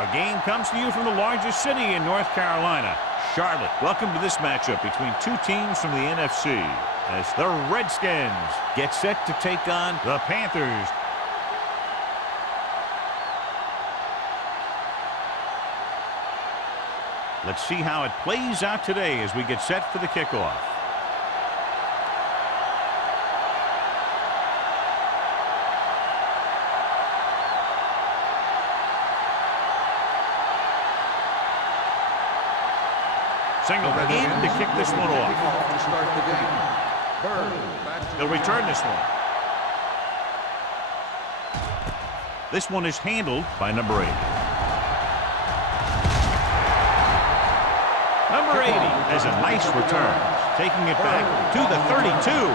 Our game comes to you from the largest city in North Carolina, Charlotte. Welcome to this matchup between two teams from the NFC as the Redskins get set to take on the Panthers. Let's see how it plays out today as we get set for the kickoff. Single in to kick this one off. He'll return this one. This one is handled by number 8. Number 80 has a nice return, taking it back to the 32.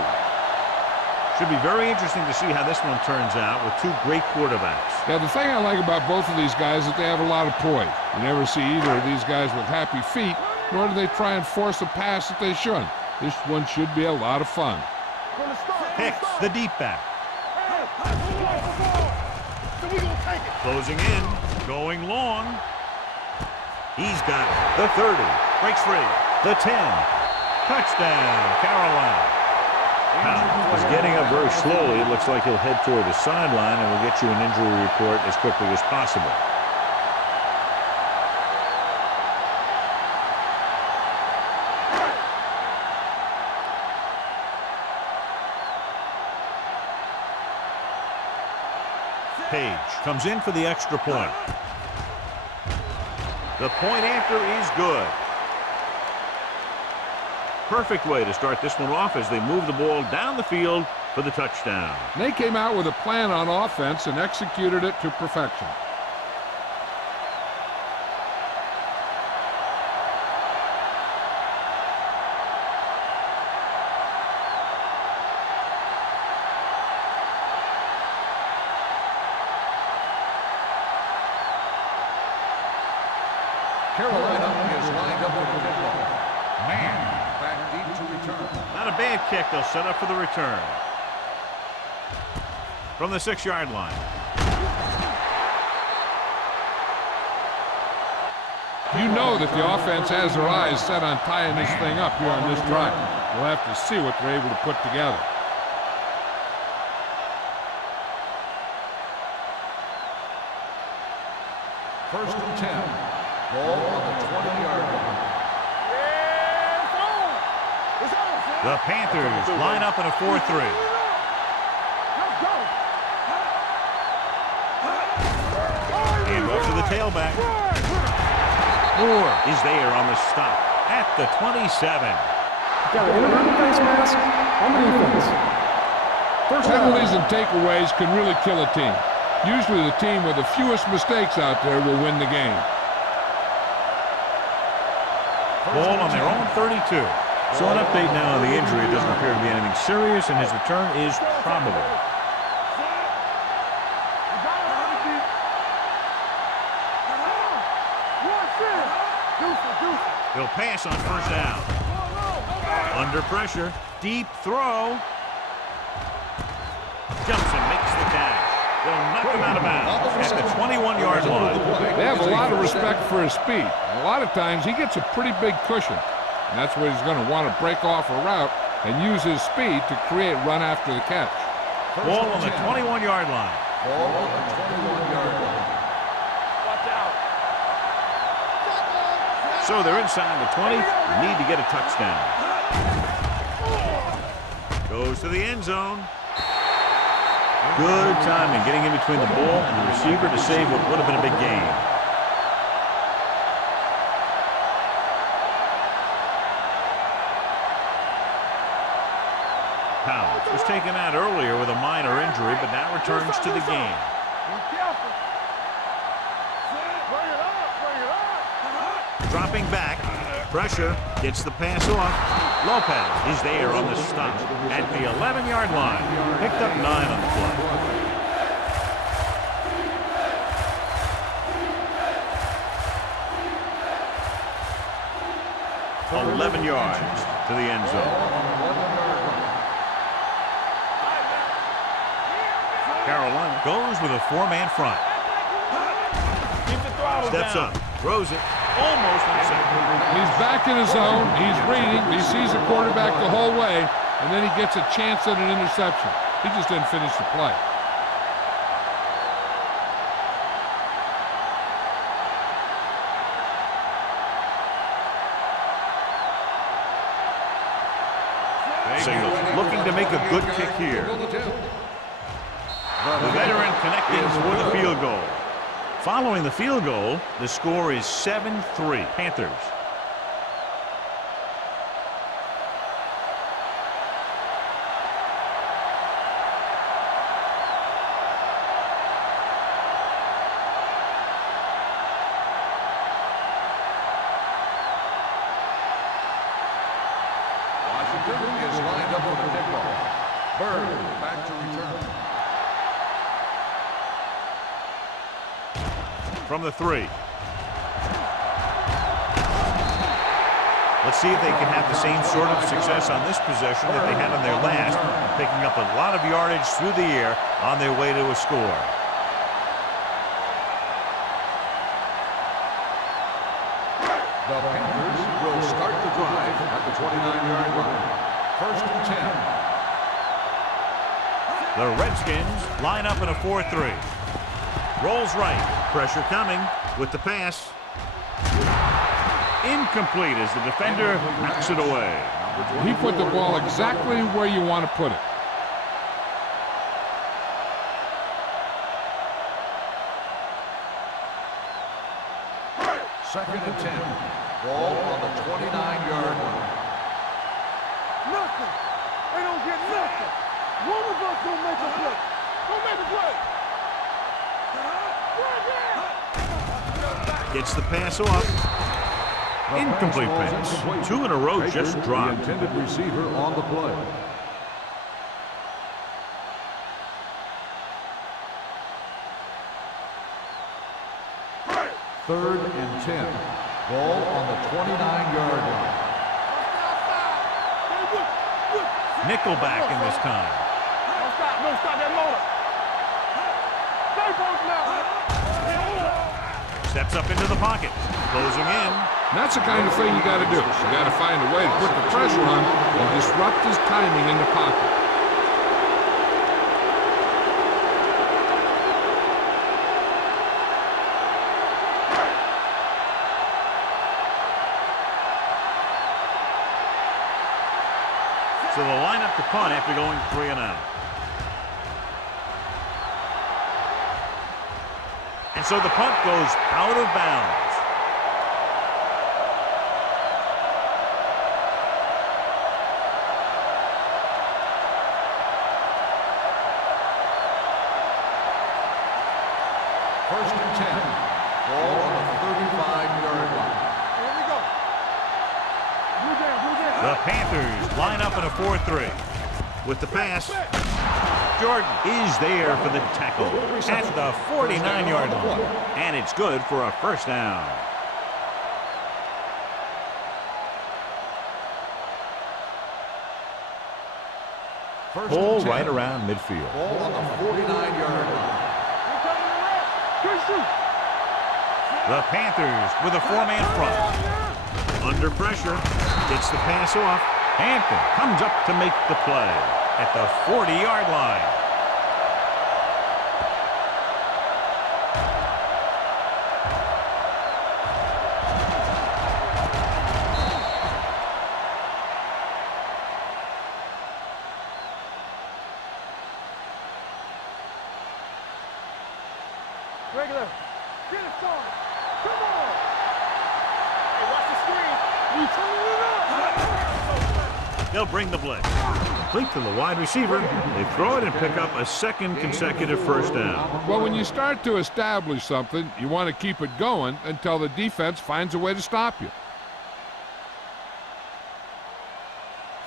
Should be very interesting to see how this one turns out with two great quarterbacks. Yeah, the thing I like about both of these guys is that they have a lot of poise. You never see either of these guys with happy feet, nor do they try and force a pass that they shouldn't. This one should be a lot of fun. Hicks, the deep back. Closing in, going long. He's got it. The 30. Breaks free. The 10. Touchdown, Carolina. He's getting up very slowly. It looks like he'll head toward the sideline, and we'll get you an injury report as quickly as possible. Page comes in for the extra point. The point after is good. Perfect way to start this one off as they move the ball down the field for the touchdown. They came out with a plan on offense and executed it to perfection. Carolina is lined up with the kickoff. Man, back deep to return. Not a bad kick. They'll set up for the return. From the 6-yard line. You know that the offense has their eyes set on tying this thing up here on this drive. We'll have to see what they're able to put together. First and 10. Ball on the 20-yard line. The Panthers line up in a 4-3. And off to the tailback. Moore is there on the stop at the 27. Got an intermittent face mask on the defense. Penalties and takeaways can really kill a team. Usually the team with the fewest mistakes out there will win the game. Ball on their own 32. So an update now on the injury. It doesn't appear to be anything serious, and his return is probable. He'll pass on first down. Under pressure. Deep throw. Jumps and makes the catch. They'll knock him out of bounds at the 21-yard line. They have a lot of respect for his speed. A lot of times he gets a pretty big cushion. And that's where he's going to want to break off a route and use his speed to create run after the catch. Ball on the 21-yard line. Ball on the 21-yard line. Watch out. So they're inside the 20. Need to get a touchdown. Goes to the end zone. Good timing, getting in between the ball and the receiver to save what would have been a big gain. Powell was taken out earlier with a minor injury, but now returns to the game. Dropping back. Pressure. Gets the pass off. Lopez is there on the stop at the 11-yard line. Picked up 9 on the play. Carolina 11 yards to the end zone. Carolina goes with a 4-man front. Keep the throttle Steps down. up, throws it. Almost intercepted. He's back in his zone. He's reading. He sees the quarterback the whole way, and then he gets a chance at an interception. He just didn't finish the play. Singles looking to make a good kick here. The veteran connecting for the field goal. Following the field goal, the score is 7-3 Panthers. Washington is lined up for the kickoff. Bird back to return. From the 3. Let's see if they can have the same sort of success on this possession that they had on their last, picking up a lot of yardage through the air on their way to a score. The Panthers will start the drive at the 29-yard line. First and 10. The Redskins line up in a 4-3. Rolls right. Pressure coming with the pass. Incomplete as the defender knocks it away. He put the ball exactly where you want to put it. Second and 10. Ball on the 29-yard line. Nothing. They don't get nothing. One of us gonna make a play. Go make a play. Gets the pass off. Incomplete pass. 2 in a row just dropped. The intended receiver on the play. Third and 10. Ball on the 29-yard line. Nickelback in this time. Don't stop that motor. Stay focused now. Steps up into the pocket. Closing in. That's the kind of thing you got to do. You got to find a way to put the pressure on and disrupt his timing in the pocket. So they'll line up to punt after going 3 and out. And so the punt goes out of bounds. First and 10. Ball on the 35-yard line. Here we go. Blue down. The Panthers line up in a 4-3. With the pass, Jordan is there for the tackle at the 49-yard line. And it's good for a first down. Ball right around midfield. Ball on the 49-yard line. The Panthers with a 4-man front. Under pressure, gets the pass off. Hampton comes up to make the play at the 40-yard line. Regular. Get it started. Come on. Hey, watch the screen. We turning it up. They'll bring the blitz. Complete to the wide receiver. They throw it and pick up a second consecutive first down. Well, when you start to establish something, you want to keep it going until the defense finds a way to stop you.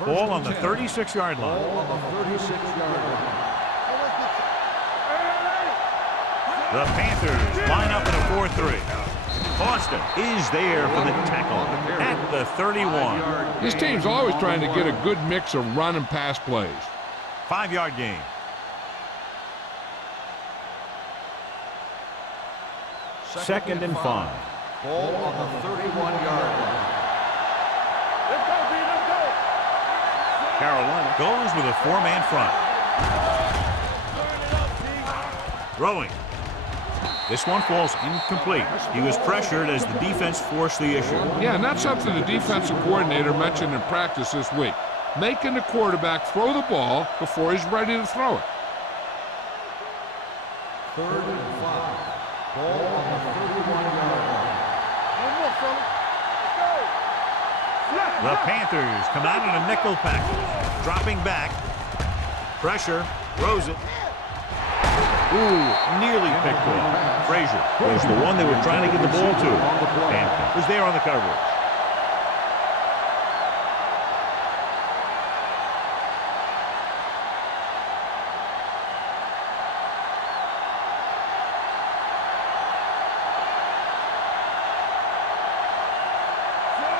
Ball on the 36-yard line. Ball on the 36-yard line. The Panthers line up in a 4-3. Boston is there for the tackle at the 31. This team's always trying to get a good mix of run and pass plays. 5-yard gain. Second and 5. Ball on the 31-yard line. Let's go, B, let's go. Carolina goes with a 4-man front. Turn it up, B. Throwing. This one falls incomplete. He was pressured as the defense forced the issue. Yeah, and that's something the defensive coordinator mentioned in practice this week. Making the quarterback throw the ball before he's ready to throw it. 3rd and 5. Ball on the 31-yard line. One more, fella. Let's go. The Panthers come out in a nickel package. Dropping back. Pressure. Throws it. Ooh, nearly picked off. Frazier was the one they were trying to get the ball to. And was there on the coverage.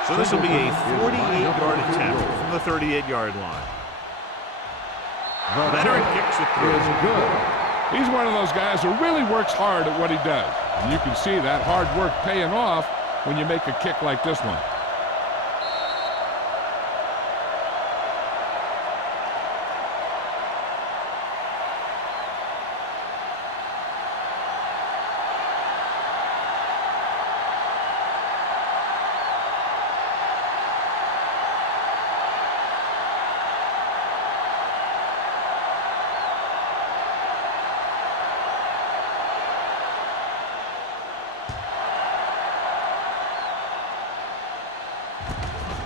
So this will be a 48-yard attempt from the 38-yard line. Leonard kicks it through. He's one of those guys who really works hard at what he does. And you can see that hard work paying off when you make a kick like this one.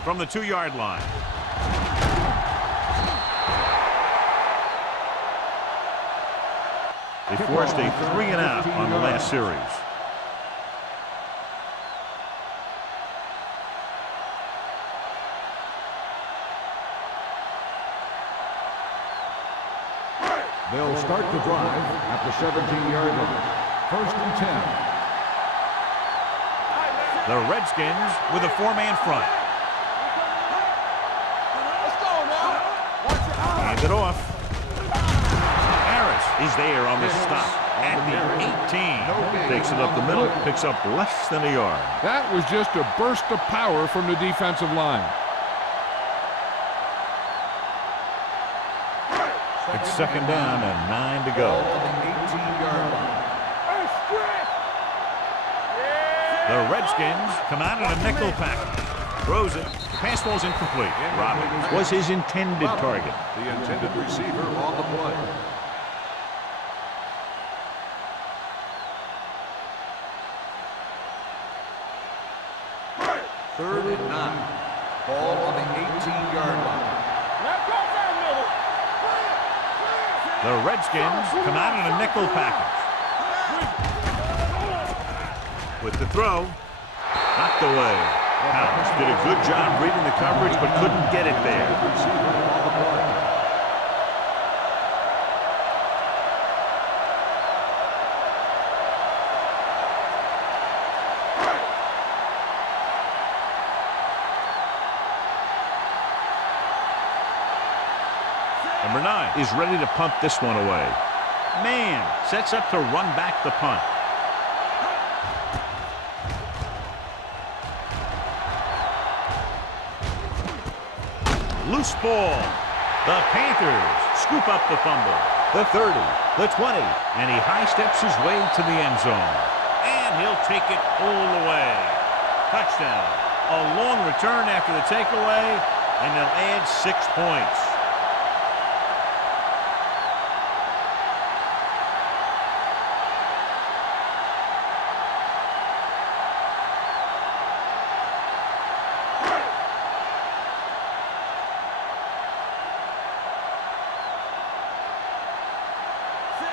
From the 2-yard line. They forced a 3-and-out on the last series. They'll start the drive at the 17-yard line. 1st and 10. The Redskins with a 4-man front. Hand it off. Harris is there on the stop at the 18. Takes it up the middle, picks up less than a yard. That was just a burst of power from the defensive line. It's 2nd down and 9 to go. On the 18-yard line. The Redskins come out in a nickel package. Throws it. The pass falls incomplete. Robbins was his intended target. The intended receiver on the play. 3rd and 9. Ball on the 18-yard line. The Redskins come out in a nickel package. With the throw, knocked away. House did a good job reading the coverage, but couldn't get it there. Number 9 is ready to punt this one away. Man sets up to run back the punt. Loose ball. The Panthers scoop up the fumble. The 30, the 20, and he high steps his way to the end zone. And he'll take it all the way. Touchdown. A long return after the takeaway, and they'll add 6 points.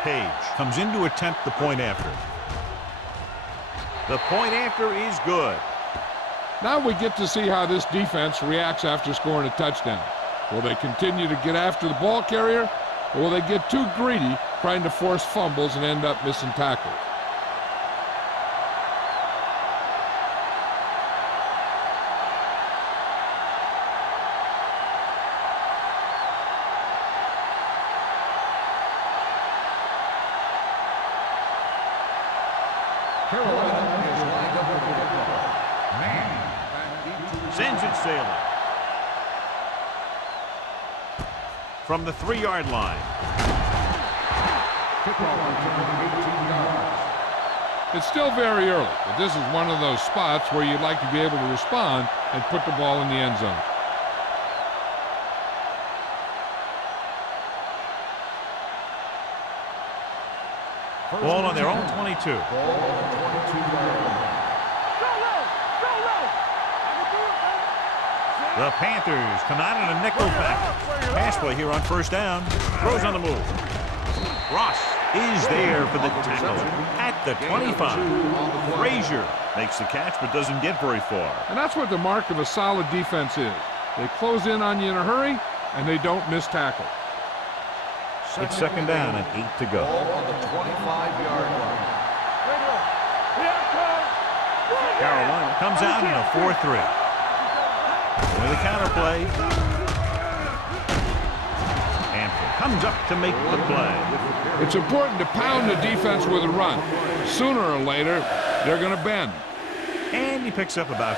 Page comes in to attempt the point after. The point after is good. Now we get to see how this defense reacts after scoring a touchdown. Will they continue to get after the ball carrier, or will they get too greedy trying to force fumbles and end up missing tackles? Carolina Sends it sailing. From the 3-yard line. Kickoff return 18 yards. It's still very early, but this is one of those spots where you'd like to be able to respond and put the ball in the end zone. Ball on their own 22. Ball on the 22-yard line. The Panthers come out in a nickel package. Pass play here on first down. Throws on the move. Ross is there for the tackle at the 25. Frazier makes the catch but doesn't get very far. And that's what the mark of a solid defense is. They close in on you in a hurry, and they don't miss tackle. It's second down and 8 to go. Ball on the 25-yard line. Carolina comes out in a 4-3. With a counter play. Hampton comes up to make the play. It's important to pound the defense with a run. Sooner or later, they're going to bend. And he picks up about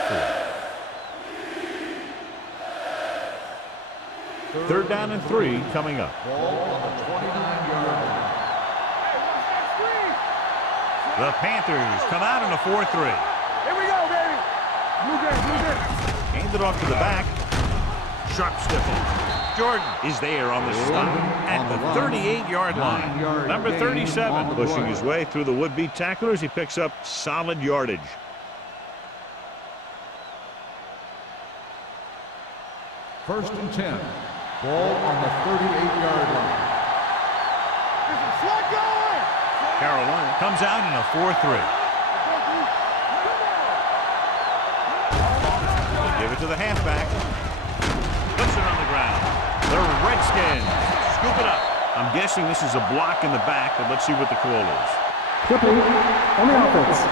4. Third down and 3 coming up. Ball on the 29-yard line. The Panthers come out in a 4-3. Here we go, baby. Blue game. Hand it off to the back. Sharp stiffle. Jordan is there on the stop at the 38-yard line. Number 37 pushing his way through the would-be tacklers. He picks up solid yardage. First and 10. Ball on the 38-yard line. Carolina comes out in a 4-3. They give it to the halfback. Puts it on the ground. The Redskins scoop it up. I'm guessing this is a block in the back, but let's see what the call is. Flipping on the offense.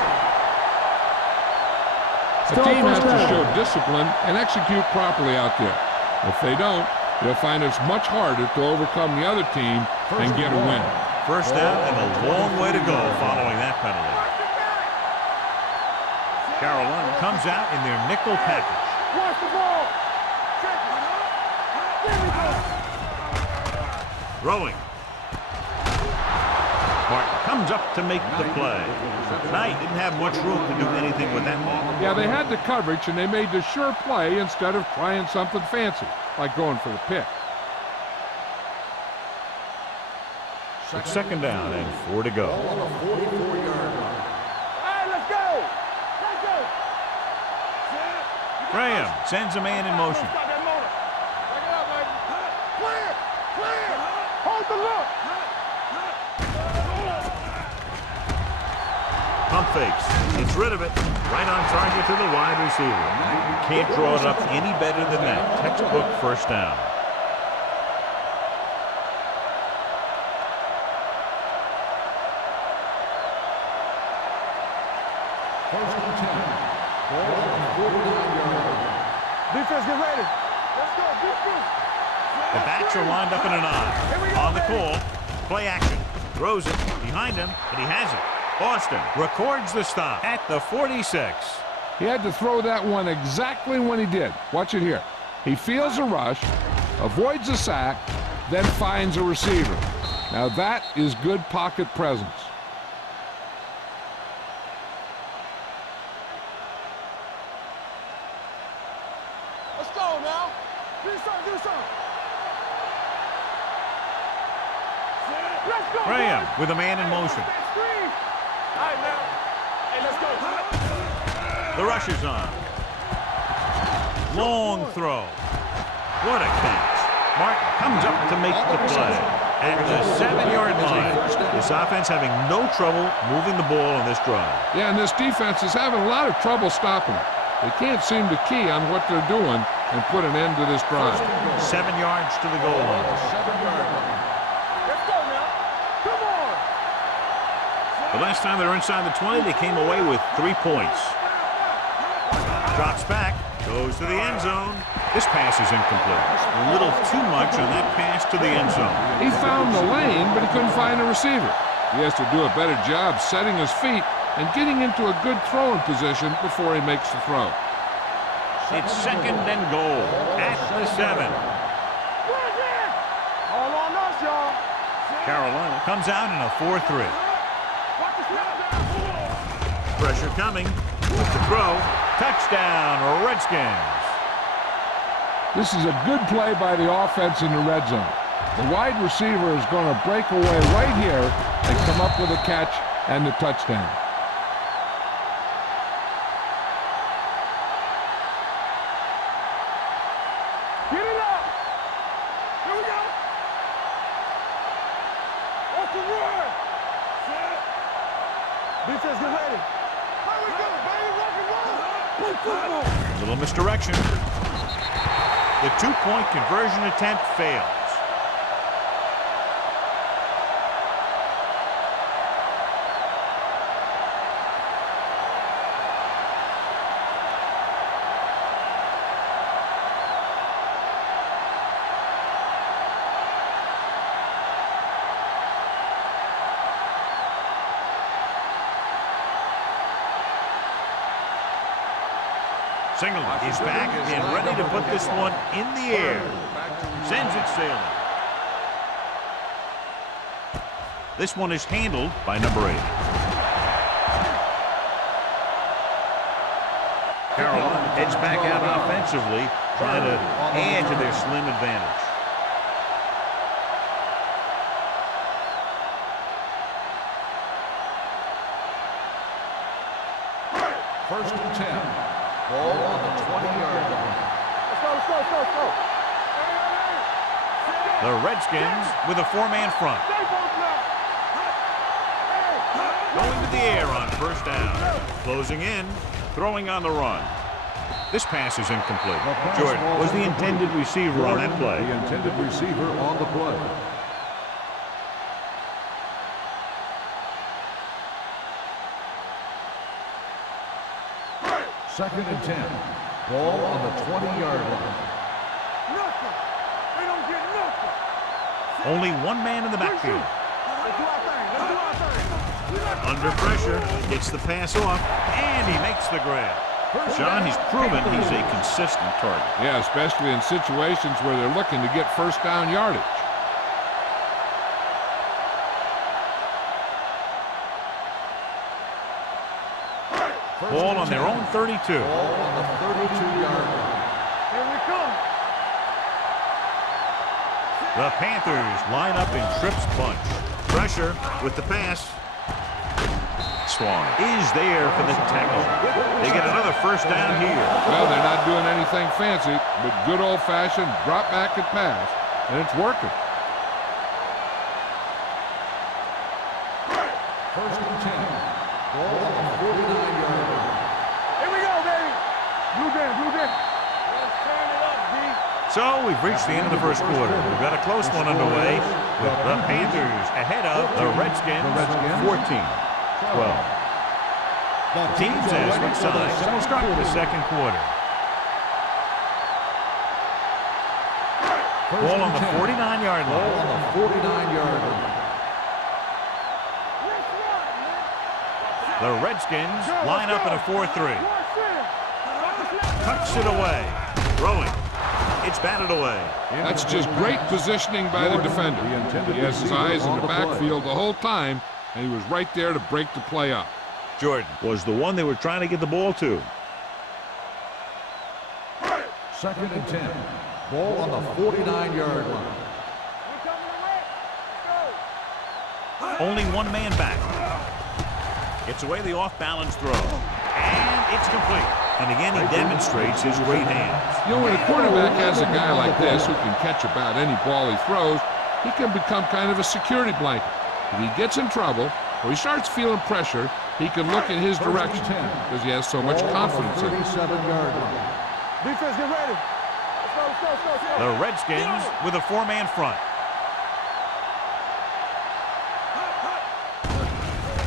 The team has to show discipline and execute properly out there. If they don't, they'll find it's much harder to overcome the other team and get a win. First down and a long way to go following that penalty. Carolina comes out in their nickel package. Watch the ball. Throwing. Martin comes up to make the play. Knight didn't have much room to do anything with that ball. Yeah, they had the coverage, and they made the sure play instead of trying something fancy, like going for the pick. It's second down and 4 to go. Ball on the 44-yard line. Hey, let's go. Let's go. Graham sends a man in motion. Stop that motor. Back it up, baby. Clear. Clear. Hold the look. Pump fakes. Gets rid of it. Right on target to the wide receiver. Can't draw it up any better than that. Textbook first down. First and 10. Ball on the 49-yard line. Defense, get ready. Let's go. Defense. The backs are lined up in an eye. On the call. Play action. Throws it. Behind him, but he has it. Boston records the stop at the 46. He had to throw that one exactly when he did. Watch it here. He feels a rush, avoids a sack, then finds a receiver. Now that is good pocket presence. Let's go now. Do something. Let's go. Graham with a man in motion. All right, now. Hey, let's go. The rush is on. Long throw. What a catch. Martin comes up to make the play at the 7-yard line. This offense having no trouble moving the ball on this drive. Yeah, and this defense is having a lot of trouble stopping it. They can't seem to key on what they're doing and put an end to this drive. 7 yards to the goal line. 7-yard line. Let's go now. Come on. The last time they were inside the 20, they came away with 3 points. Drops back, goes to the end zone. This pass is incomplete. A little too much on that pass to the end zone. He found the lane, but he couldn't find a receiver. He has to do a better job setting his feet and getting into a good throwing position before he makes the throw. It's second and goal at the 7. All on us, y'all. Carolina comes out in a 4-3. Watch the snap down. Pressure coming with the throw. Touchdown, Redskins. This is a good play by the offense in the red zone. The wide receiver is going to break away right here and come up with a catch and the touchdown. Get it up. Here we go. Off the run. Set. Defense, get ready. Here we go, baby. Rock and roll. Play football. Little misdirection. The 2-point conversion attempt fails. Singleton is back and ready to put this one in the air. Sends it sailing. This one is handled by number 8. Carolina heads back out offensively, trying to add to their slim advantage. First and 10. Ball on the 20-yard line. Let's go. The Redskins with a 4-man front. Stay both now. Going to the air on first down. Closing in, throwing on the run. This pass is incomplete. Jordan was the intended receiver on that play. The intended receiver on the play. Second and 10. Ball on the 20-yard line. Nothing. They don't get nothing. Only one man in the backfield. Let's do our thing. Under pressure, gets the pass off, and he makes the grab. Sean, he's proven he's a consistent target. Yeah, especially in situations where they're looking to get first down yardage. Ball on their own 32. Ball on the 32-yard line. Here we come. The Panthers line up in trips bunch. Pressure with the pass. Swan is there for the tackle. They get another first down here. Well, they're not doing anything fancy, but good old-fashioned drop back and pass, and it's working. First and 10. Ball on the 49-yard line. Here we go, baby. Blue game. Let's turn it up, D. So we've reached the end of the first quarter. We've got a close one underway with the Panthers ahead of the Redskins 14-12. Teams as switch sides, and we'll start with the second quarter. Ball on the 49-yard Ball line. on the 49-yard line. The Redskins line up in a 4-3. Tucks it away. Throwing. It's batted away. That's just great positioning by the defender. He has his eyes in the backfield the whole time, and he was right there to break the play up. Jordan was the one they were trying to get the ball to. Second and 10. Ball on the 49-yard line. Only one man back. Gets away the off-balance throw. And it's complete. And again, he demonstrates his great hands. You know, when a quarterback has a guy like this who can catch about any ball he throws, he can become kind of a security blanket. If he gets in trouble or he starts feeling pressure, he can look in his direction because he has so much confidence in it. 37-yard line. Defense, get ready. Let's go. The Redskins with a 4-man front.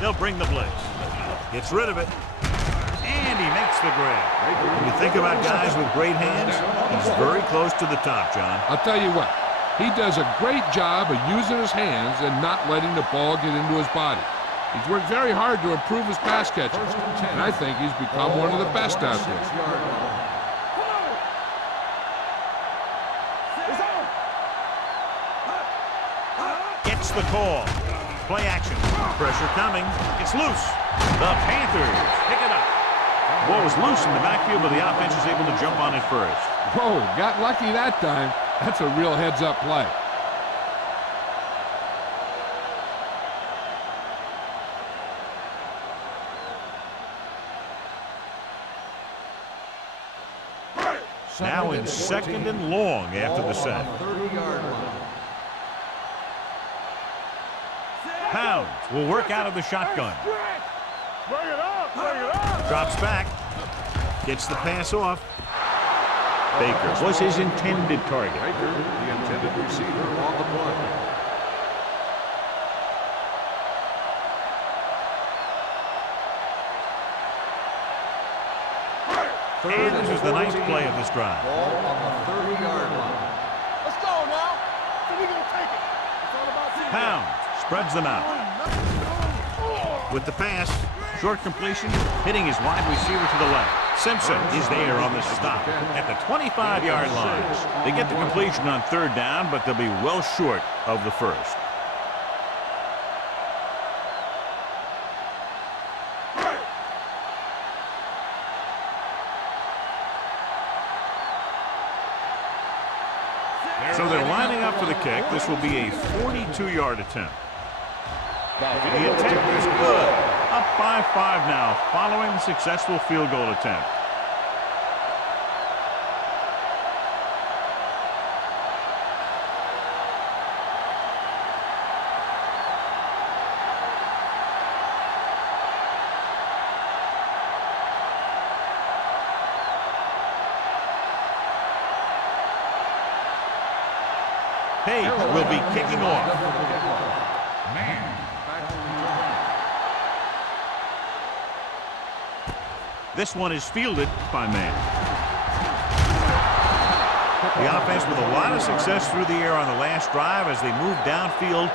They'll bring the blitz. Gets rid of it. And he makes the grab. When you think about guys with great hands, he's very close to the top, John. I'll tell you what, he does a great job of using his hands and not letting the ball get into his body. He's worked very hard to improve his pass catching, and I think he's become one of the best out there. Gets the call. Play action. Pressure coming. It's loose. The Panthers pick it up. Ball was loose in the backfield, but the offense was able to jump on it first. Whoa, got lucky that time. That's a real heads-up play. Now in second and long after the set. 30-yard line. Pounds will work out of the shotgun. Bring it up, bring it up. Drops back. Gets the pass off. Baker was his intended target. Baker, the intended receiver on the play. And this is the nice play of this drive. Ball on the 30-yard line. Let's go now. We're going to take it. It's all about teamwork. Pounds spreads them out. With the pass, short completion, hitting his wide receiver to the left. Simpson is there on the stop at the 25-yard line. They get the completion on third down, but they'll be well short of the first. So they're lining up for the kick. This will be a 42-yard attempt. The attempt is good. Up by 5 now, following the successful field goal attempt. Page will be kicking off. This one is fielded by Man. The offense with a lot of success through the air on the last drive as they move downfield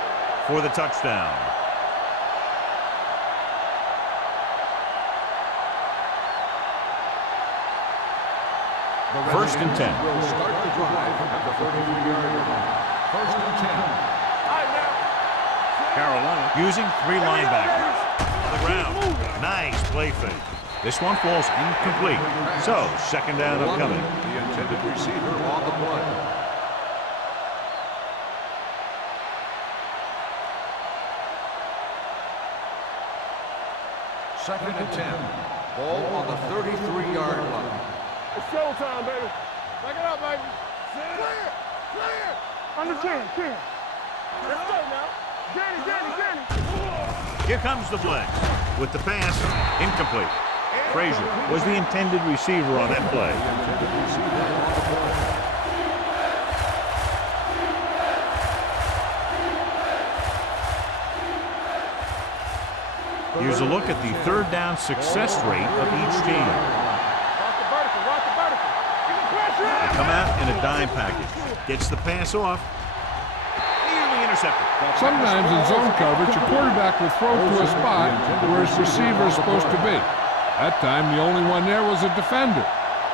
for the touchdown. First and 10. Will start the drive at the 33-yard line. First and 10. Carolina using 3 linebackers. On the ground. Nice play fake. This one falls incomplete. So, second down upcoming. The intended receiver on the play. Second and 10. Ball on the 33-yard line. It's showtime, baby. Back it up, baby. Clear, clear. Under 10, 10. Let's go now. Danny. Here comes the blitz. With the pass, incomplete. Frazier was the intended receiver on that play. Here's a look at the third down success rate of each team. They come out in a dime package. Gets the pass off. Nearly intercepted. Sometimes in zone coverage, a quarterback will throw to a spot where his receiver is supposed to be. That time, the only one there was a defender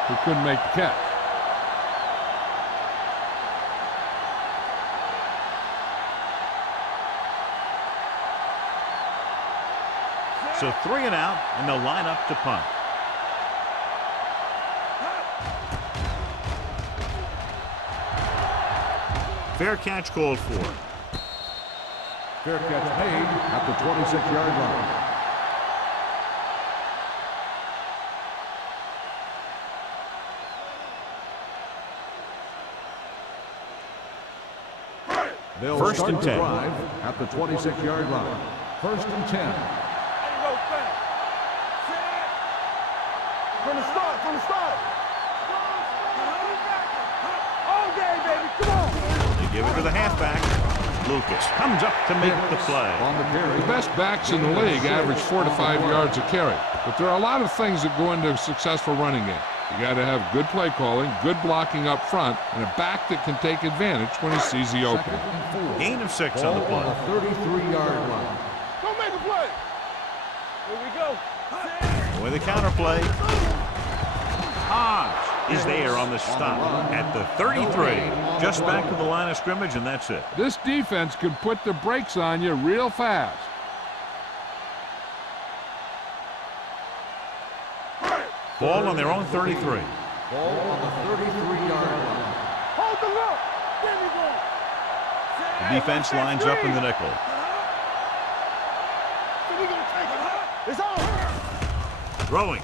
who couldn't make the catch. So 3 and out, and they'll line up to punt. Fair catch called for. Fair catch made at the 26-yard line. They'll First start and the 10. drive at the 26-yard line. First and 10. From the start. All day, baby. Come on. You give it to the halfback. Lucas comes up to make the play. On the carry. The best backs in the league average 4 to 5 yards a carry. But there are a lot of things that go into a successful running game. You got to have good play calling, good blocking up front, and a back that can take advantage when he sees the opening. Gain of 6 Ball on the play. on the 33-yard line. Don't make a play. Here we go. With a counter play. Hodge is there on the stop at the 33. Just back to the line of scrimmage, and that's it. This defense could put the brakes on you real fast. Ball on their own 33. Ball on the 33-yard line. Hold the look. There we go. The defense lines up in the nickel. So we gonna take it. It's on. Throwing.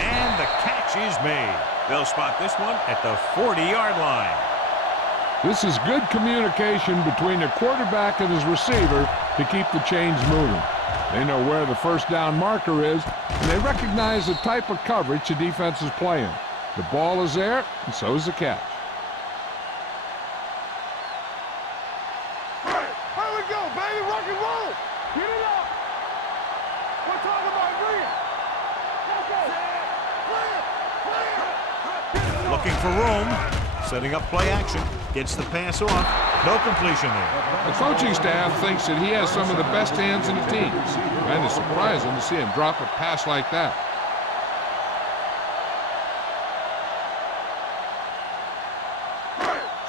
And the catch is made. They'll spot this one at the 40-yard line. This is good communication between the quarterback and his receiver to keep the chains moving. They know where the first down marker is, and they recognize the type of coverage the defense is playing. The ball is there, and so is the catch. Here we go, baby. Rock and roll. Get it up. We're talking about bringing. Looking for room. Setting up play action. Gets the pass off. No completion there. The coaching staff thinks that he has some of the best hands in the team. And it's surprising to see him drop a pass like that.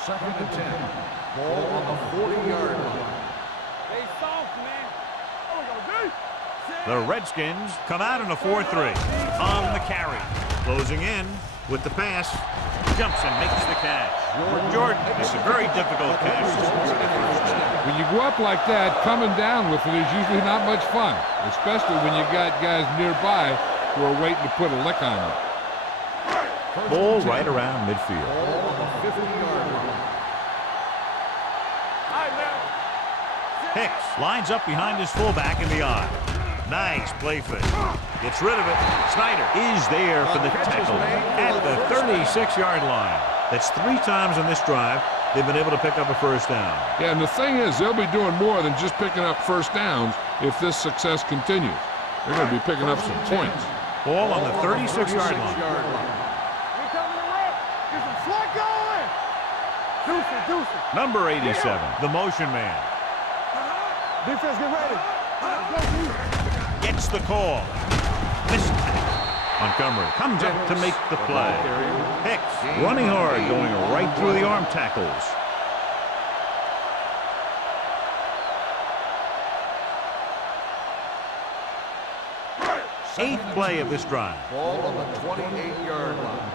Second and 10. Ball on the 40-yard line. Stay soft, man. Here we go, D. The Redskins come out in a 4-3 on the carry. Closing in with the pass. Jumps and makes the catch. Jordan, it's a very difficult catch to score the first down. When you go up like that, coming down with it is usually not much fun, especially when you got guys nearby who are waiting to put a lick on you. Ball right around midfield. Ball on the 50-yard line. All right, man. Hicks lines up behind his fullback in the eye. Nice play fake. Gets rid of it. Snyder is there for the tackle at the 36-yard line. That's 3 times on this drive they've been able to pick up a first down. Yeah, and the thing is, they'll be doing more than just picking up first downs if this success continues. They're going to be picking up some points. Ball on the 36-yard line. We coming to rip. Get some slug going. Deuce. Number 87, the motion man. Defense, get ready. Let's go, D. Gets the call. Missed tackle. Montgomery comes up to make the play. Hicks running hard, going right through the arm tackles. Eighth play of this drive. Ball on the 28-yard line.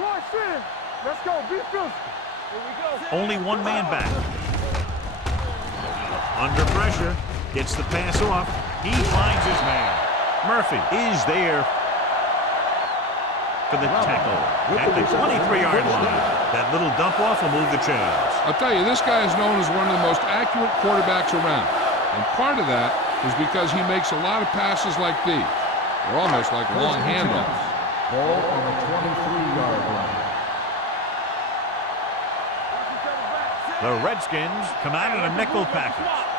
Rush in. Let's go. Be physical. Here we go. Only one man back. Under pressure. Gets the pass off. He finds his man. Murphy is there for the tackle at the 23-yard line. That little dump off will move the chains. I'll tell you, this guy is known as one of the most accurate quarterbacks around. And part of that is because he makes a lot of passes like these. They're almost like long handoffs. Ball on the 23-yard line. The Redskins come out in a nickel package.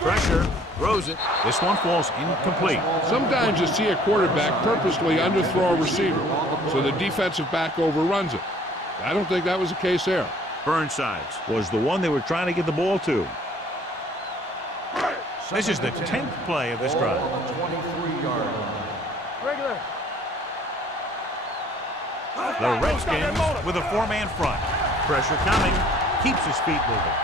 Pressure, throws it. This one falls incomplete. Sometimes you see a quarterback purposely underthrow a receiver, so the defensive back overruns it. I don't think that was the case there. Burnsides was the one they were trying to get the ball to. This is the 10th play of this drive. Ball on the 23-yard line. Regular. The Redskins with a 4-man front. Pressure coming. Keeps his feet moving.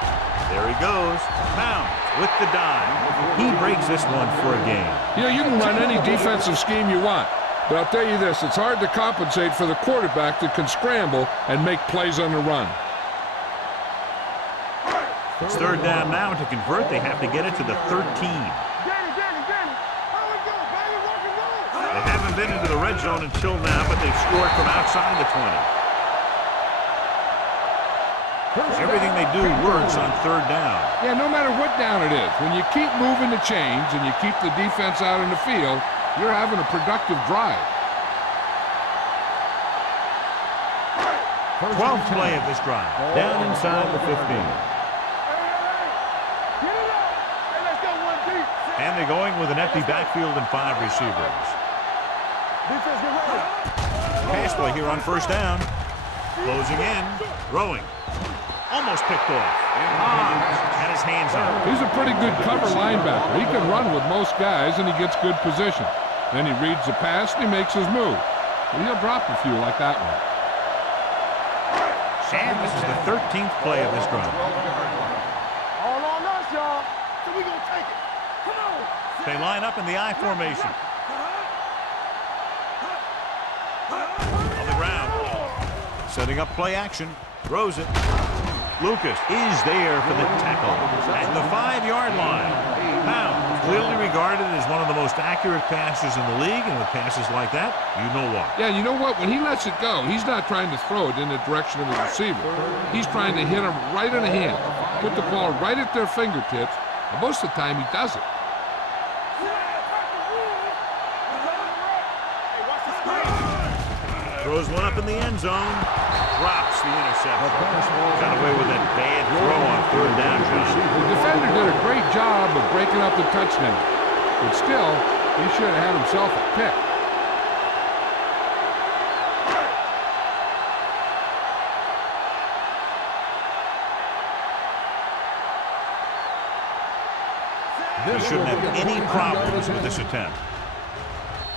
There he goes. Pound with the dive. He breaks this one for a gain. You know, you can run any defensive scheme you want, but I'll tell you this, it's hard to compensate for the quarterback that can scramble and make plays on the run. It's third down now. To convert, they have to get it to the 13. Danny. How we go, baby? Rock and roll. They haven't been into the red zone until now, but they've scored from outside the 20. Everything they do works on third down. Yeah, no matter what down it is, when you keep moving the chains and you keep the defense out in the field, you're having a productive drive. 12th play of this drive. Down inside the 15. Get it up. Hey, let's go, 1D. And they're going with an empty backfield and 5 receivers. Defense, get ready. Pass play here on first down. Closing in. Throwing. Almost picked off. Had his hands on. He's a pretty good cover linebacker. He can run with most guys, and he gets good position. Then he reads the pass and he makes his move. But he'll drop a few like that one. And this is the 13th play of this drive. All on us, y'all. So we gonna take it. Come on. They line up in the I formation. On the ground. Setting up play action. Throws it. Lucas is there for the tackle at the 5-yard line. Now, clearly regarded as one of the most accurate passers in the league, and with passes like that, you know why. Yeah, you know what? When he lets it go, he's not trying to throw it in the direction of his receiver. He's trying to hit them right in the hand, put the ball right at their fingertips, and most of the time he does it. Throws one up in the end zone. Drops the interception. Got away with that bad throw on 3rd down, John. The defender did a great job of breaking up the touchdown. But still, he should have had himself a pick. He shouldn't have any problems with this attempt.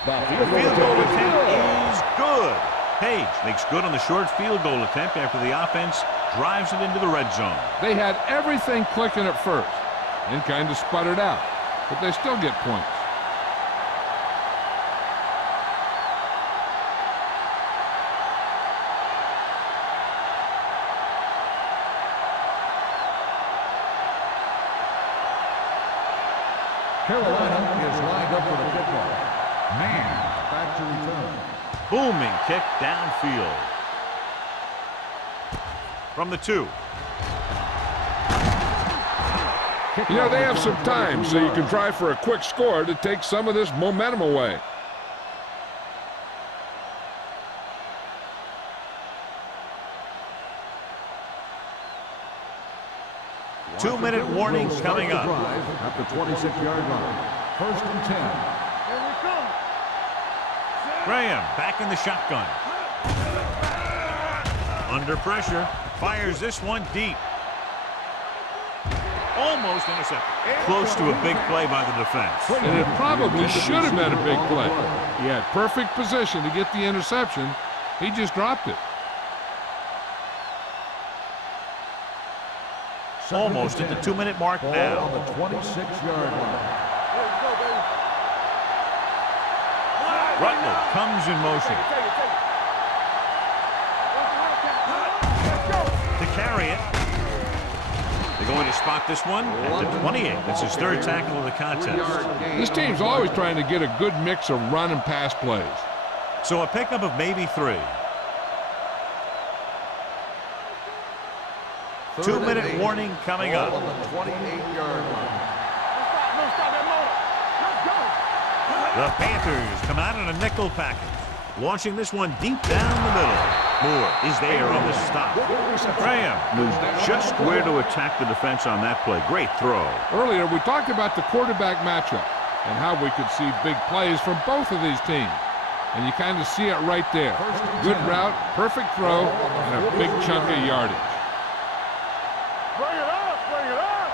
The field goal attempt is good. Page makes good on the short field goal attempt after the offense drives it into the red zone. They had everything clicking at first and kind of sputtered out, but they still get points. Carolina is lined up for the kickoff. Man, back to return. Booming kick downfield. From the 2. You know, they have some time, so you can try for a quick score to take some of this momentum away. Two-minute warning coming up. At the 26-yard line. 1st and 10. Here we come. Graham back in the shotgun. Under pressure. Fires this one deep. Almost intercepted. Close to a big play by the defense. And it probably should have been a big play. He had perfect position to get the interception. He just dropped it. Almost at the 2-minute mark now. On the 26-yard line. Rutledge comes in motion. To carry it. They're going to spot this one at the 28. That's his 3rd tackle of the contest. This team's always trying to get a good mix of run and pass plays. So a pickup of maybe 3. 2-minute warning coming up. On the 28-yard line. The Panthers come out in a nickel package. Launching this one deep down the middle. Moore is there on the stop. Graham knows just where to attack the defense on that play. Great throw. Earlier, we talked about the quarterback matchup and how we could see big plays from both of these teams. And you kind of see it right there. Good route, perfect throw, and a big chunk of yardage. Bring it up, bring it up.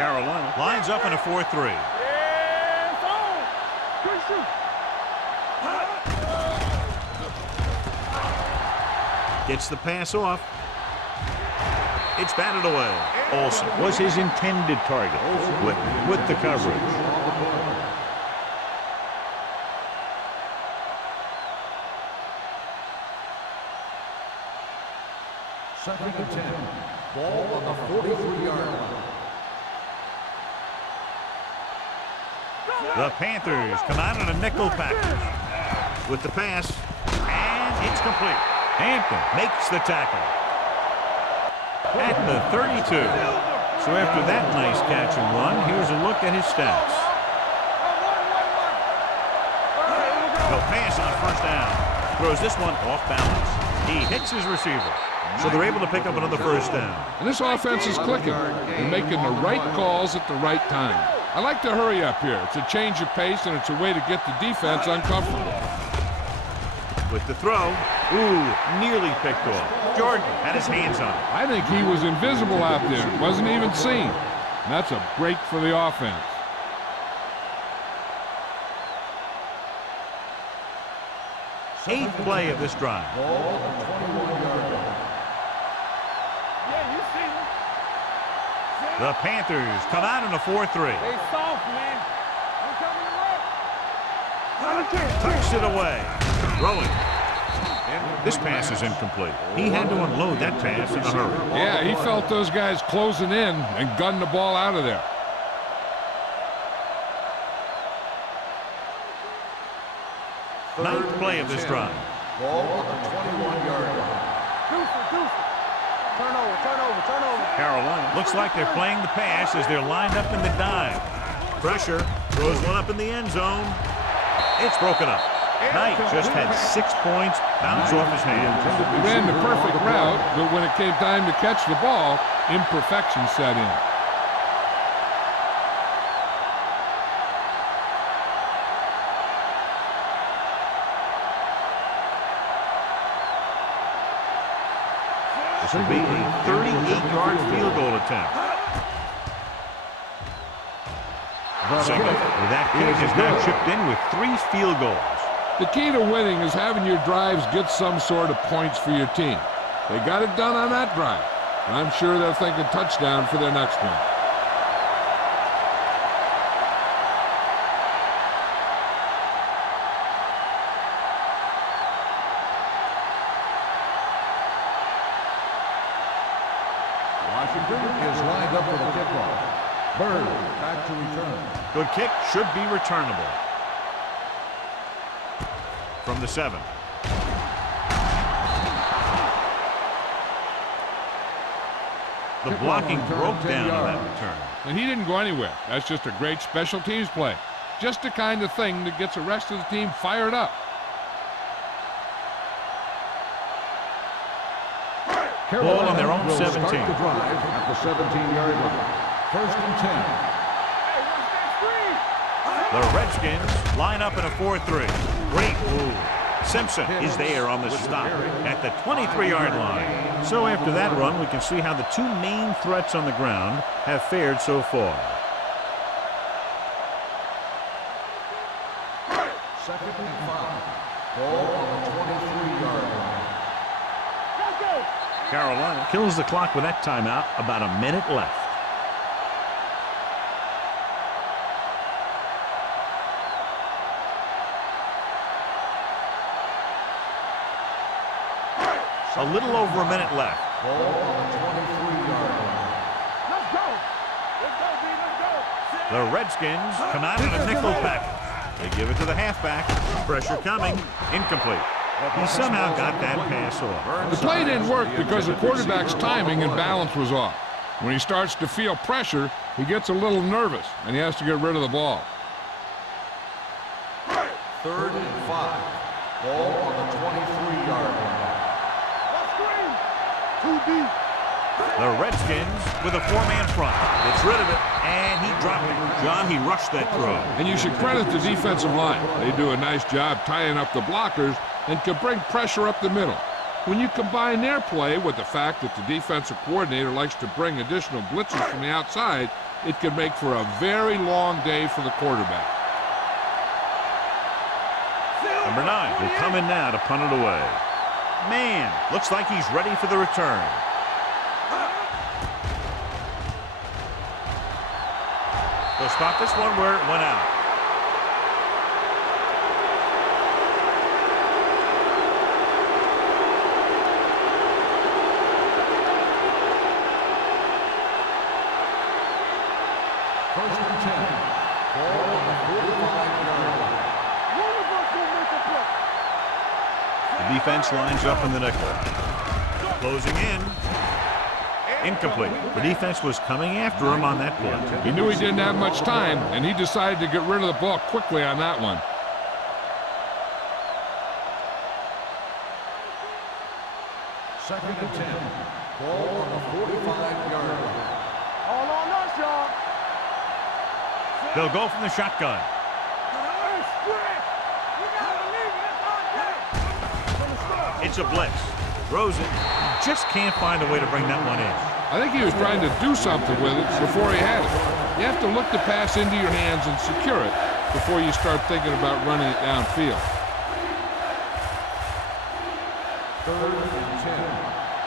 Carolina lines up in a 4-3. Yeah, it's on. Good shoot. Gets the pass off. It's batted away. Olsen was his intended target with the coverage. 2nd and 10. Ball on the 43-yard line. The Panthers come out in a nickel package with the pass, and it's complete. Hampton makes the tackle at the 32. So after that nice catch and run, here's a look at his stats. The pass on 1st down. Throws this one off balance. He hits his receiver. So they're able to pick up another 1st down. And this offense is clicking. They're making the right calls at the right time. I like to hurry up here. It's a change of pace, and it's a way to get the defense uncomfortable. With the throw, nearly picked off. Jordan had his hands on it. I think he was invisible out there. Wasn't even seen. And that's a break for the offense. 8th play of this drive. Ball on the 21-yard line. Yeah, you see him. The Panthers come out in a 4-3. They soft, man. We're coming to work. Tucks it away. Throwing. This pass is incomplete. He had to unload that pass in a hurry. Yeah, he felt those guys closing in and gunned the ball out of there. Ninth play of this drive. Ball on the 21-yard line. Deuce. Turnover. Carolina looks like they're playing the pass as they're lined up in the dive. Pressure. Throws one up in the end zone. It's broken up. Knight just had 6 points bounce off his hands. He ran the perfect route, but when it came time to catch the ball, imperfection set in. This will be a 38-yard field goal attempt. Second, that kick is now chipped in with 3 field goals. The key to winning is having your drives get some sort of points for your team. They got it done on that drive, and I'm sure they're thinking touchdown for their next one. Washington is lined up for the kickoff. Bird back to return. Good kick should be returnable. From the 7. The blocking broke down on that return. And he didn't go anywhere. That's just a great special teams play. Just the kind of thing that gets the rest of the team fired up. Ball on their own will 17. Start the drive at the 17-yard line. 1st and 10. The Redskins line up in a 4-3. Great move. Simpson is there on the stop at the 23-yard line. So after that run, we can see how the 2 main threats on the ground have fared so far. 2nd and 5. Ball on the 23-yard line. Carolina kills the clock with that timeout. About a minute left. A little over a minute left. Ball on the 23-yard line. Let's go, B, let's go. The Redskins come out in a nickel package. They give it to the halfback. Pressure coming. Incomplete. He somehow got that pass off. The play didn't work because the quarterback's timing and balance was off. When he starts to feel pressure, he gets a little nervous, and he has to get rid of the ball. 3rd and 5. Ball on the 23-yard line. The Redskins with a 4-man front. Gets rid of it, and he dropped it. John, he rushed that throw. And you should credit the defensive line. They do a nice job tying up the blockers and can bring pressure up the middle. When you combine their play with the fact that the defensive coordinator likes to bring additional blitzes from the outside, it can make for a very long day for the quarterback. Number 9 will come in now to punt it away. Man, looks like he's ready for the return. They'll stop this one where it went out. First and 10. Ball on the 45-yard line. The defense lines up in the nickel. Closing in. Incomplete. The defense was coming after him on that play. He knew he didn't have much time, and he decided to get rid of the ball quickly on that one. Second and 10. Ball on the 45-yard line. All on us, y'all. They'll go from the shotgun. It's a blitz. Throws it. Just can't find a way to bring that one in. I think he was trying to do something with it before he had it. You have to look the pass into your hands and secure it before you start thinking about running it downfield. 3rd and 10.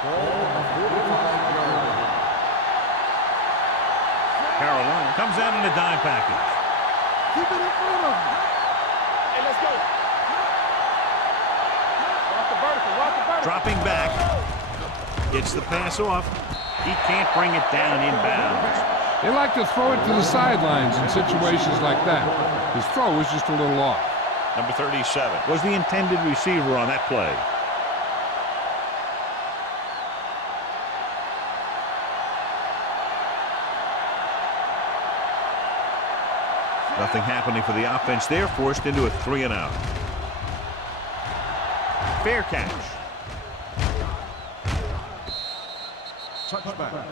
Ball on the 45-yard line. Carolina comes out in a dime package. Keep it in front of you. Hey, let's go. Walk the vertical, walk the vertical. Dropping back. Gets the pass off. He can't bring it down inbounds. They like to throw it to the sidelines in situations like that. His throw was just a little off. Number 37 was the intended receiver on that play. Nothing happening for the offense there, forced into a 3-and-out. Fair catch. Touchback.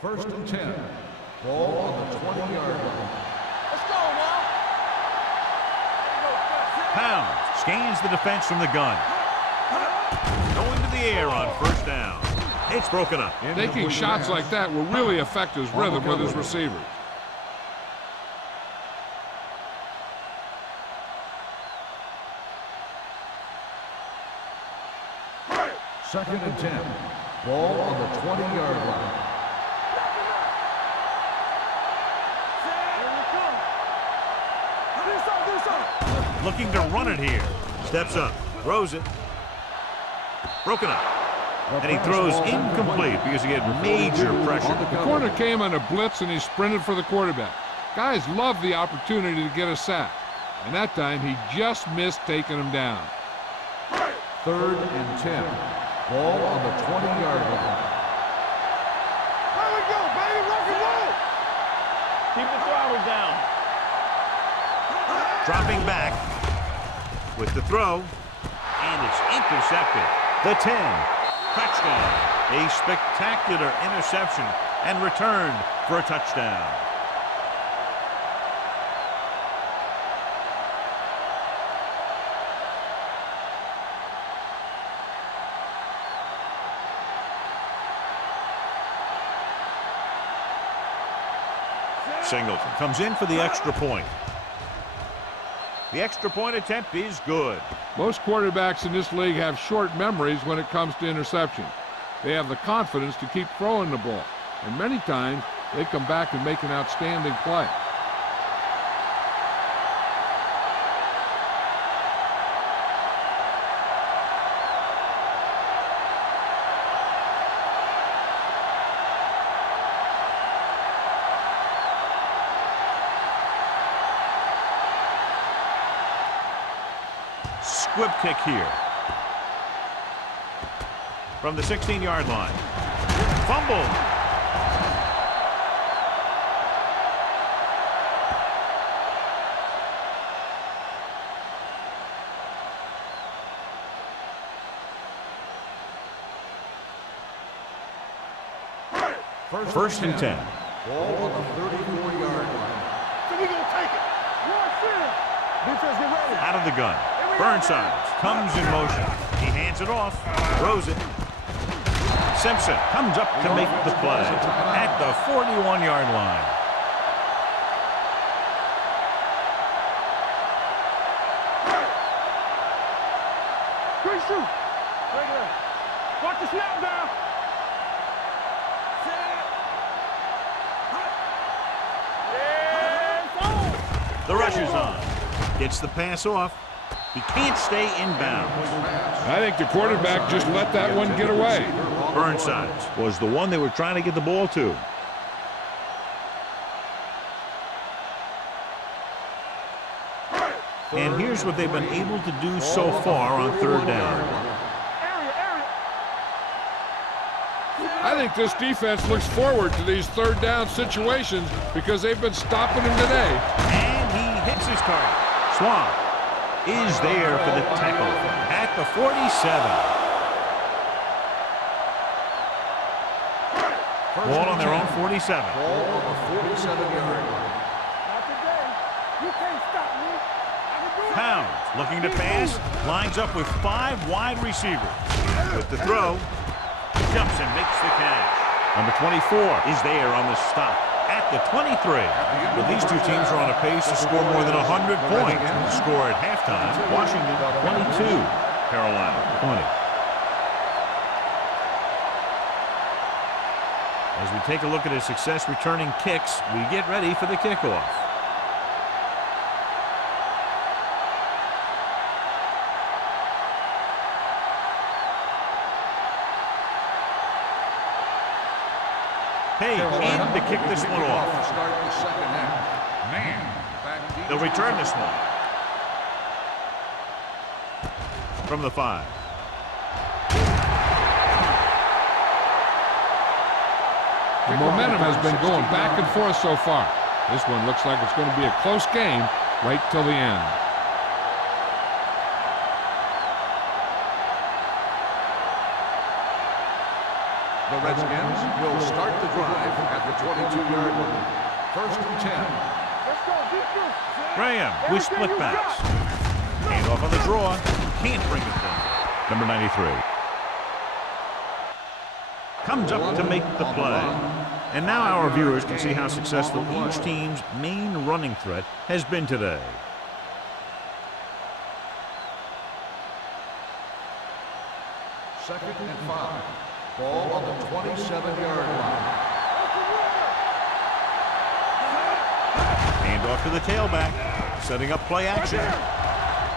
First and 10. Ball on the 20-yard line. Let's go now. Pound scans the defense from the gun. Going to the air on first down. It's broken up. Taking shots like that will really affect his rhythm with his receivers. Second and 10. Ball on the 20-yard line. Looking to run it here. Steps up. Throws it. Broken up. And he throws incomplete because he had major pressure. The corner came on a blitz and he sprinted for the quarterback. Guys love the opportunity to get a sack. And that time he just missed taking him down. 3rd and 10. Ball on the 20-yard line. There we go, baby. Rock and roll. Keep the throttle down. Dropping back with the throw. And it's intercepted. The 10. Touchdown. A spectacular interception and returned for a touchdown. Singleton comes in for the extra point. The extra point attempt is good. Most quarterbacks in this league have short memories when it comes to interception. They have the confidence to keep throwing the ball, and many times they come back and make an outstanding play. Squib kick here. From the 16-yard line. Fumble. First and 10. Ball on the 34-yard line. So we gonna take it. Defense, get ready. Out of the gun. Burnside comes in motion. He hands it off. Throws it. Simpson comes up to make the play at the 41-yard line. Quick shoot. Regular. Watch the snap down. The rush is on. Gets the pass off. He can't stay inbounds. I think the quarterback just let that one get away. Burnside was the one they were trying to get the ball to. And here's what they've been able to do so far on third down. I think this defense looks forward to these third down situations because they've been stopping them today. And he hits his target. Swan is there for the tackle at the 47. Ball on their own 47. Ball on the 47-yard line. Not today. You can't stop me. I can do it. Pound looking to pass. Lines up with 5 wide receivers. With the throw. Jumps and makes the catch. Number 24 is there on the stop at the 23. Well, these two teams are on a pace to score more than 100 points. The score at halftime, Washington 22, Carolina 20. As we take a look at his success returning kicks, we get ready for the kickoff. Hey, in to kick this one off. Start the second half. Man, back deep. They'll return this one. From the 5. The momentum has been going back and forth so far. This one looks like it's going to be a close game right till the end. The Redskins will start the drive at the 22-yard line. First and 10. Let's go, defense. Graham with split backs. Hand off on the draw. Can't bring it down. Number 93. Comes up to make the play. And now our viewers can see how successful each team's main running threat has been today. Second and 5. Ball on the 27-yard line. Hand off to the tailback. Setting up play action.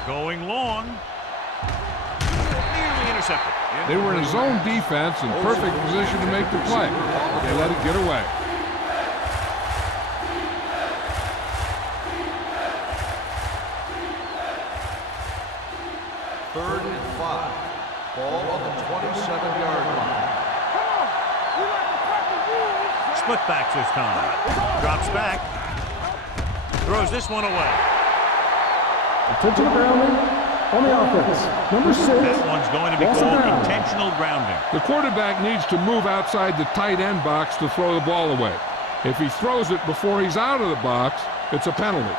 Going long. Nearly intercepted. They were in a zone defense in perfect position to make the play. They let it get away. Third and 5. Ball on the 27-yard line. Split backs this time. Drops back. Throws this one away. Intentional grounding on the offense. Number 6. That one's going to be called intentional grounding. The quarterback needs to move outside the tight end box to throw the ball away. If he throws it before he's out of the box, it's a penalty.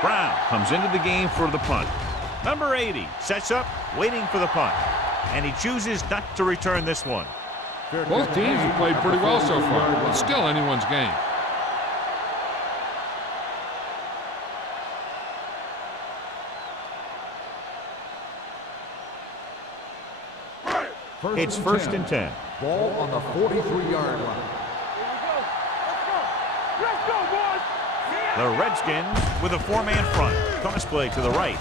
Brown comes into the game for the punt. Number 80 sets up, waiting for the punt. And he chooses not to return this one. Both teams have played pretty well so far. It's still anyone's game. It's first and 10. Ball on the 43-yard line. Let's go, boys. The Redskins with a 4-man front. Toss play to the right.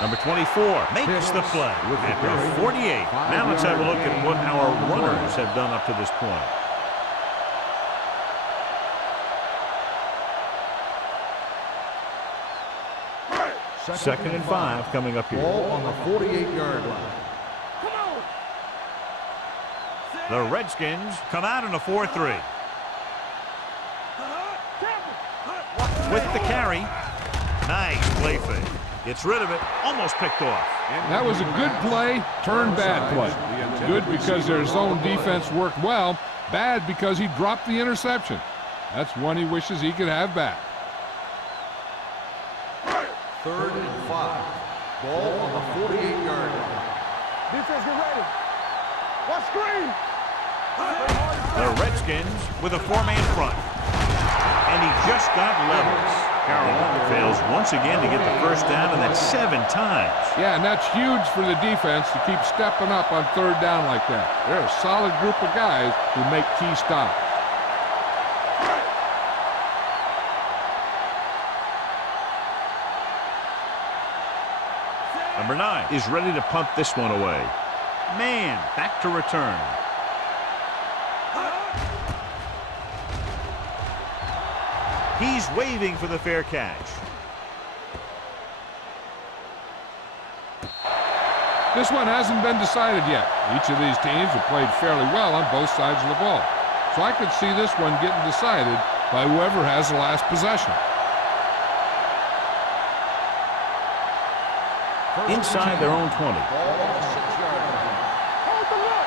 Number 24 makes the play at the 48. Now let's have a look at what our runners have done up to this point. Second and 5 coming up here. Ball on the 48-yard line. The Redskins come out in a 4-3. With the carry. Nice play fake. Gets rid of it. Almost picked off. That was a good play, turned bad play. Good because their zone defense worked well. Bad because he dropped the interception. That's one he wishes he could have back. Third and 5. Ball on the 48-yard line. Defense, get ready. Watch screen. The Redskins with a 4-man front. And he just got levels. Carolina fails once again to get the first down, and that's 7 times. Yeah, and that's huge for the defense to keep stepping up on third down like that. They're a solid group of guys who make key stops. Number 9 is ready to punt this one away. Man, back to return. He's waving for the fair catch. This one hasn't been decided yet. Each of these teams have played fairly well on both sides of the ball. So I could see this one getting decided by whoever has the last possession. Inside their own 20. Ball on the 6-yard line. Hold the look.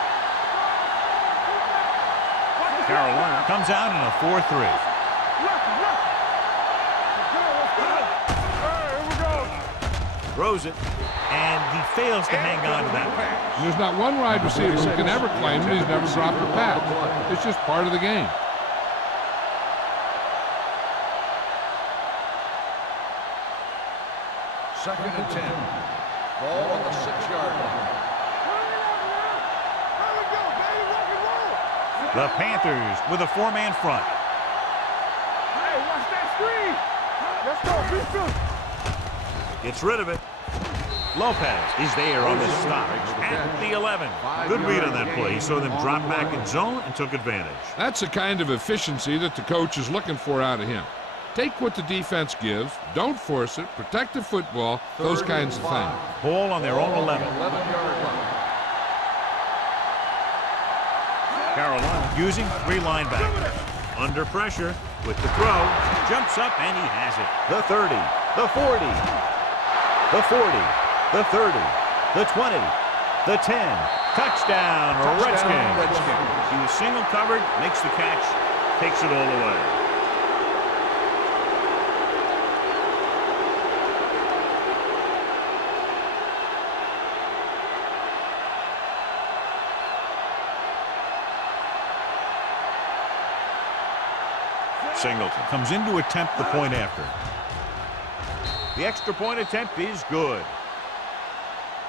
Carolina comes out in a 4-3. Left. Let's go. Hey, here we go. Throws it, and he fails to hang on to that pass. There's not one wide receiver who can ever claim that he's never dropped a pass. It's just part of the game. Second and 10. Ball on the 6-yard line. The Panthers with a 4-man front. Hey, watch that screen. Let's go, defense. Gets rid of it. Lopez is there on the stop at the 11. Good read on that play. He saw them drop back in zone and took advantage. That's the kind of efficiency that the coach is looking for out of him. Take what the defense gives, don't force it, protect the football, those kinds of things. Ball on their own 11. 11-yard line. Carolina using 3 linebackers. Under pressure with the throw. Jumps up and he has it. The 30, the 40, the 40, the 30, the 20, the 10. Touchdown, Redskins. He was single covered, makes the catch, takes it all away. Singleton comes in to attempt the point after. The extra point attempt is good.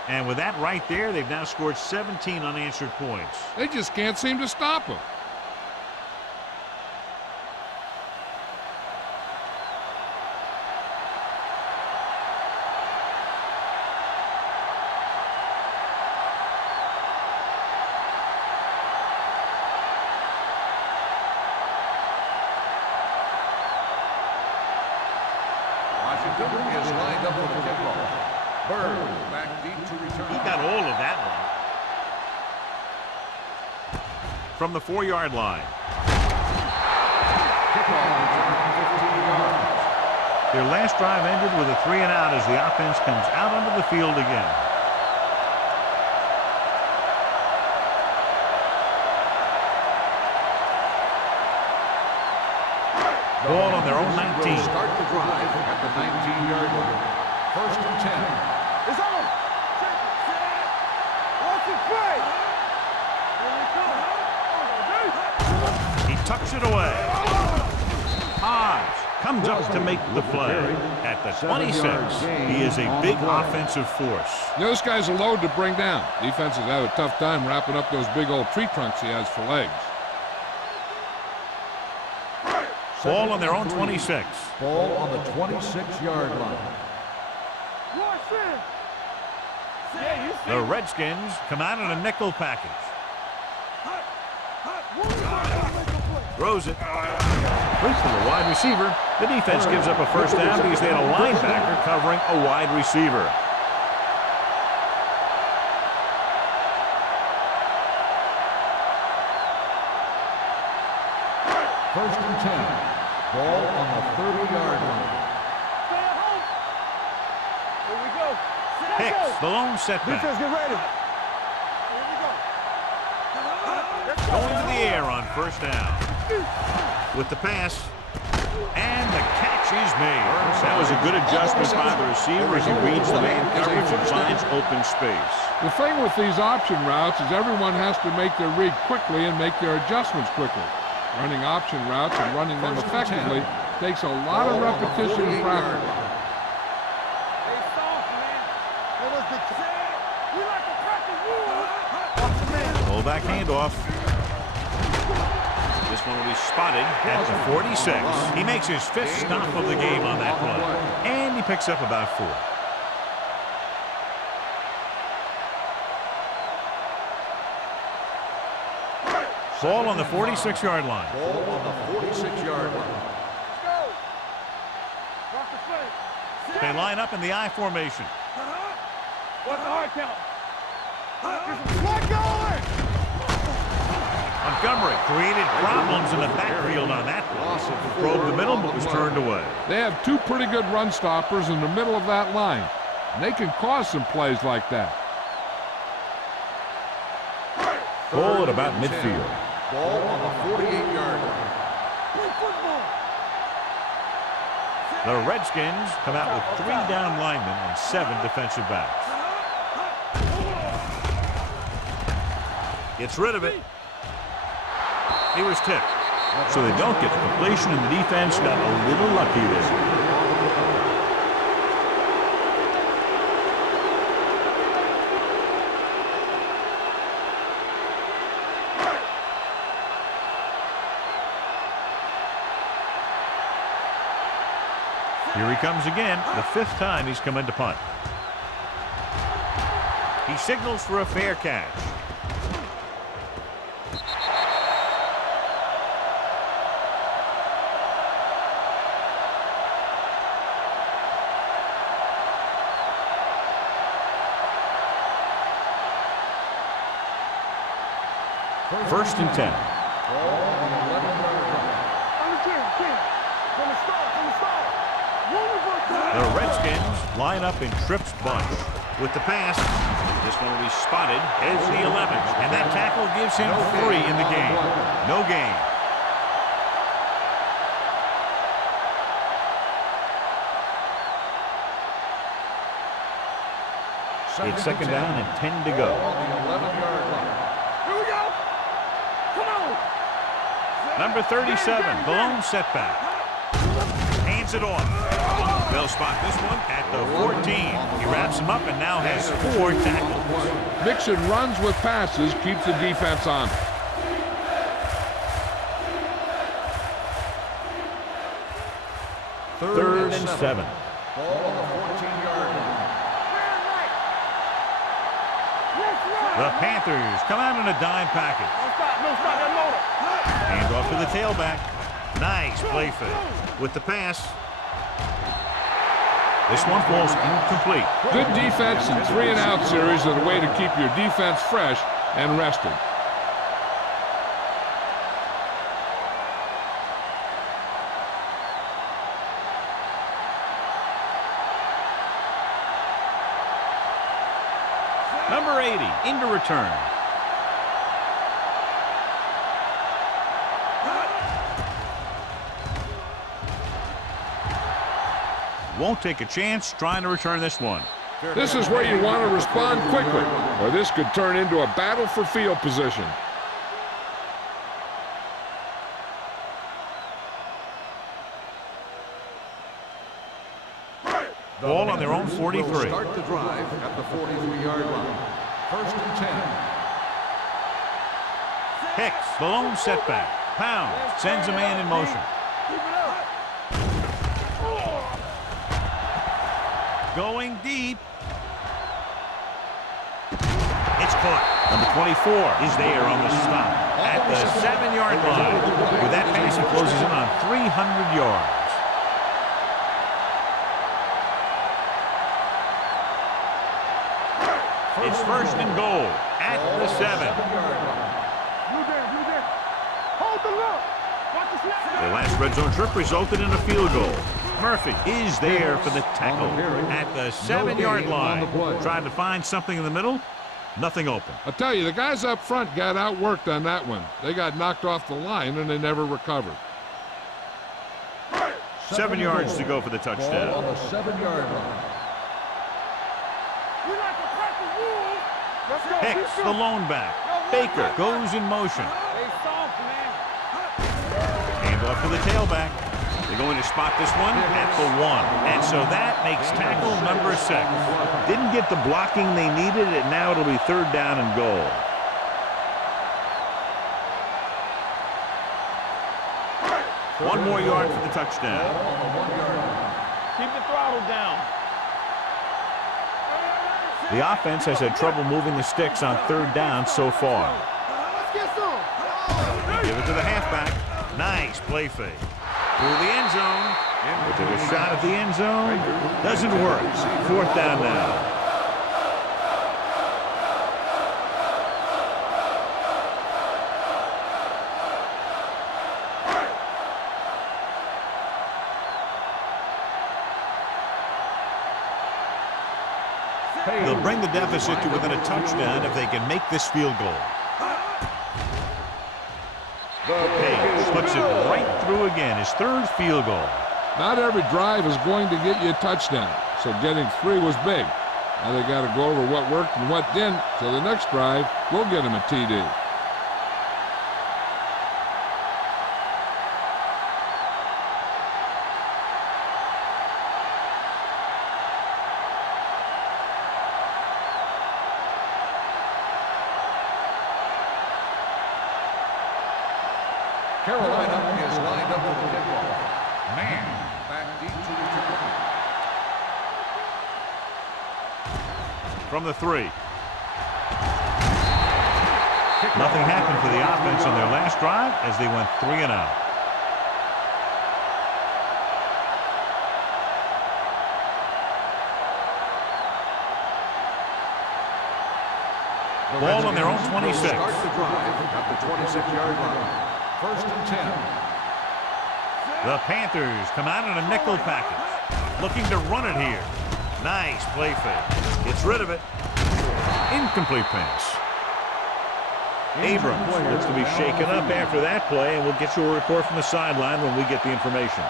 And with that right there, they've now scored 17 unanswered points. They just can't seem to stop him. Washington is lined up for the kickoff. Bird back deep to return. He got all of that one. From the 4-yard line. Kickoff return 15 yards. Their last drive ended with a 3-and-out as the offense comes out onto the field again. Ball on their own 19. Start the drive at the 19-yard line. First and 10. It's on. Watch it play. He tucks it away. Hodge comes up to make the play. At the 26, he is a big offensive force. Those guys are loaded to bring down. Defenses have a tough time wrapping up those big old tree trunks he has for legs. Ball on their own 26. Ball on the 26-yard line. The Redskins come out in a nickel package. Throws it. Complete to the wide receiver. The defense gives up a first down because they had a linebacker covering a wide receiver. First and 10. Ball on the 30-yard line. Here we go. Hicks, the lone setback. Defense, get ready. Here we go. Going to the air on first down. With the pass. And the catch is made. That was a good adjustment by the receiver as he reads the man coverage and finds open space. The thing with these option routes is everyone has to make their read quickly and make their adjustments quickly. Running option routes and running them effectively takes a lot of repetition and practice. Hey, soft, man. That was the we like to practice rules. Full back handoff. This one will be spotted at the 46. He makes his 5th stop of the game on that play. And he picks up about 4. Ball on the 46-yard line. Ball on the 46-yard line. Let's go. Rock the play. They line up in the I formation. What's the hard count? What going? Montgomery created problems in the backfield on that play. Probed the middle, but was turned away. They have 2 pretty good run stoppers in the middle of that line. And they can cause some plays like that. Ball at about midfield. Ball on the 48-yard line. Play football. The Redskins come out with 3 down linemen and 7 defensive backs. Gets rid of it. He was tipped. So they don't get the completion, and the defense got a little lucky there. Here he comes again, the 5th time he's come into punt. He signals for a fair catch. First and 10. The Redskins line up in Tripp's bunch. With the pass, this one will be spotted as the 11th. And that tackle gives him 3 in the game. No gain. It's second down and 10 to go. Here we go. Come on. Number 37, the lone setback. Hands it off. They'll spot this one at the 14. He wraps him up and now has 4 tackles. Mixon runs with passes, keeps the defense on. Third and 7. Ball on the 14-yard line. The Panthers come out in a dime package. No stop, that motor. Hands off to the tailback. Nice play fake. With the pass. This one falls incomplete. Good defense and 3-and-out series are the way to keep your defense fresh and rested. Number 80 into return. Won't take a chance trying to return this one. This is where you want to respond quickly, or this could turn into a battle for field position. Ball on their own 43. Start the drive at the 43-yard line. First and 10. Hicks, the lone setback. Pound sends a man in motion. Going deep. It's caught. Number 24 is there on the stop at the 7-yard line. With that pass, he closes in on 300 yards. It's first and goal at the 7. Hold the look. Watch the snap. The last red zone trip resulted in a field goal. Murphy is there for the tackle at the 7-yard line. Trying to find something in the middle. Nothing open. I tell you, the guys up front got outworked on that one. They got knocked off the line and they never recovered. 7 yards to go for the Ball on touchdown. the 7-yard line. We like to crack the rules. Let's go. Hicks, the lone back. Baker goes in motion. They soft, man. Hand off to the tailback. They're going to spot this one at the 1. And so that makes tackle number 6. Didn't get the blocking they needed, and now it'll be 3rd down and goal. One more yard for the touchdown. Keep the throttle down. The offense has had trouble moving the sticks on 3rd down so far. Let's get some. They give it to the halfback. Nice play fake. Through the end zone. They took a shot at the end zone. Doesn't work. 4th down now. They'll bring the deficit to within a touchdown if they can make this field goal. Page puts it right through again, his 3rd field goal. Not every drive is going to get you a touchdown, so getting 3 was big. Now they got to go over what worked and what didn't, so the next drive will get them a TD. Carolina is lined up for the kickoff. Man, back deep to return. From the 3. Nothing happened for the offense on their last drive as they went 3 and out. Ball on their own 26. Start the drive at the 26-yard line. 1st and 10. The Panthers come out in a nickel package, looking to run it here. Nice play fake. Gets rid of it. Incomplete pass. Abrams looks to be shaken up after that play, and we'll get you a report from the sideline when we get the information.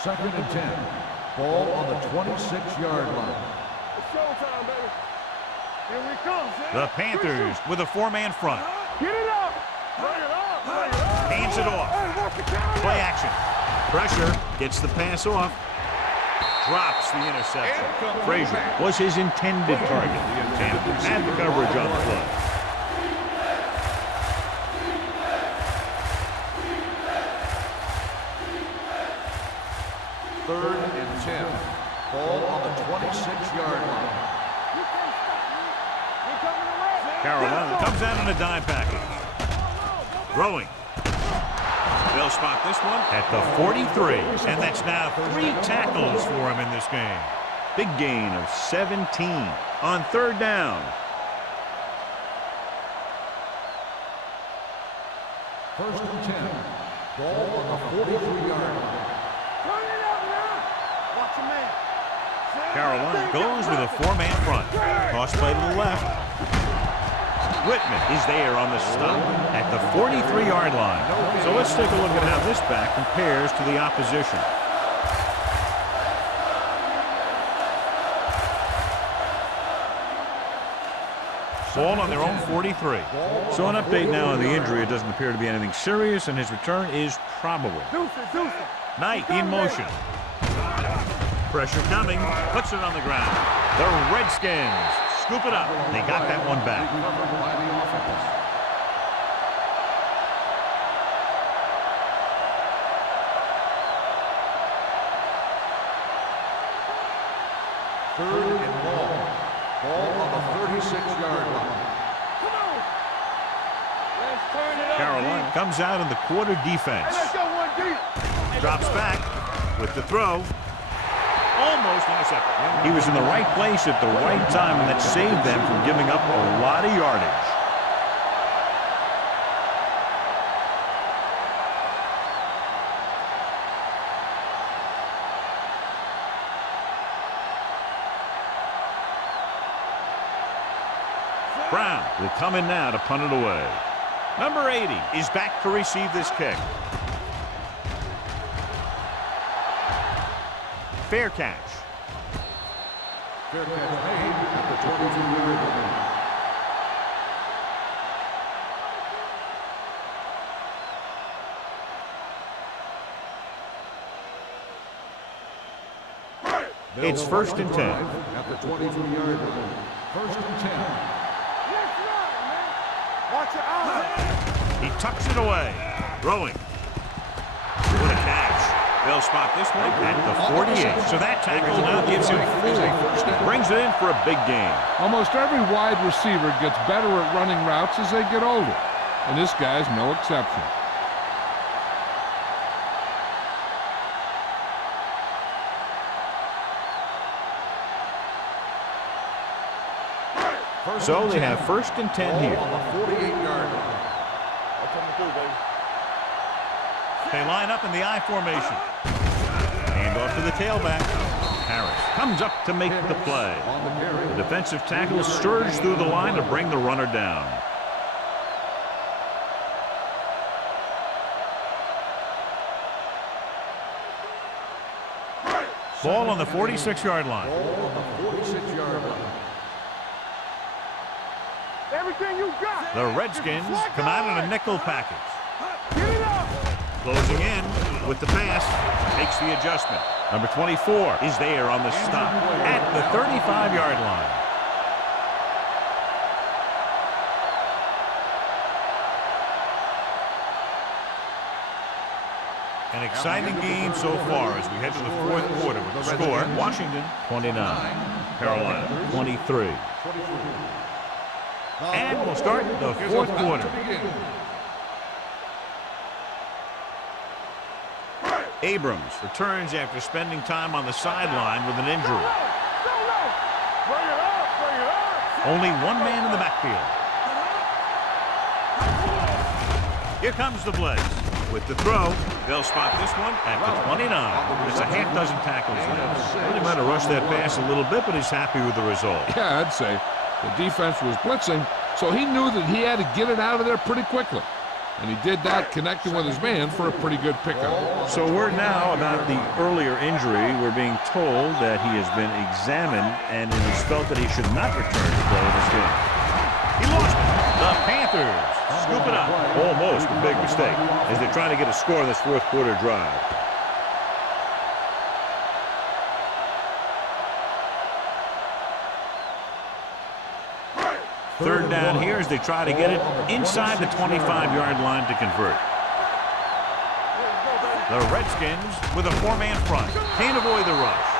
Second and 10. Ball on the 26-yard line. It's showtime, baby. Here we come, Sam. The Panthers with a 4-man front. Get it up. Bring it up. Bring it up. Hands it off. Hey, watch the camera. Play action. Pressure. Gets the pass off. Drops the interception. Frazier was his intended target. Tampa had the coverage on the play. Third and 10. Ball on the 26-yard line. You can't stop me. You're coming away. Carolina comes out in a dime package. Throwing. They'll spot this one at the 43. And that's now 3 tackles for him in this game. Big gain of 17 on 3rd down. First and 10. Ball on the 43-yard line. Turn it up now. Watch your man. Carolina goes with a 4-man front. Toss play to the left. Whitman is there on the stop at the 43-yard line. So let's take a look at how this back compares to the opposition. Ball on their own 43. So an update now on the injury. It doesn't appear to be anything serious, and his return is probable. Knight in motion. Pressure coming. Puts it on the ground. The Redskins scoop it up. They got that one back. Recovered by the offense. Third and long. Ball on the 36-yard line. Come on. Let's turn it up. Carolina comes out in the quarter defense. Let's go one deep. Drops back with the throw. Almost intercepted. He was in the right place at the right time, and that saved them from giving up a lot of yardage. Brown will come in now to punt it away. Number 80 is back to receive this kick. Fair catch. Fair catch made at the 22-yard line. It's 1st and 10. At the 22-yard line. 1st and 10. Let's run, man. Watch your eyes. He tucks it away. Throwing. What a catch. They'll spot this one at the 48. So that tackle now gives him 4. Brings it in for a big game. Almost every wide receiver gets better at running routes as they get older, and this guy's no exception. So they have 1st and 10 here. On the 48-yard line. That's what I'm gonna do, baby. They line up in the I formation. Hand off to the tailback. Harris comes up to make the play. On the carry. The defensive tackle surged through the line to bring the runner down. Ball on the 46-yard line. Ball on the 46-yard line. Everything you got. The Redskins come out in a nickel package. Get it up. Closing in with the pass. Makes the adjustment. Number 24 is there on the stop at the 35-yard line. An exciting game so far as we head to the fourth quarter with the score. Washington 29, Carolina 23. And we'll start the fourth quarter. Abrams returns after spending time on the sideline with an injury. Bring it up. Bring it up. Only one man in the backfield. Here comes the blitz. With the throw, they'll spot this one at the 29. There's a half dozen tackles now. Really might have rushed that pass a little bit, but he's happy with the result. Yeah, I'd say the defense was blitzing, so he knew that he had to get it out of there pretty quickly. And he did that connecting with his man for a pretty good pickup. So word now about the earlier injury. We're being told that he has been examined and it is felt that he should not return to play in this game. He lost it. The Panthers scoop it up. Almost a big mistake as they're trying to get a score in this fourth quarter drive. Third down here as they try to get it inside the 25-yard line to convert. The Redskins with a four-man front. Can't avoid the rush.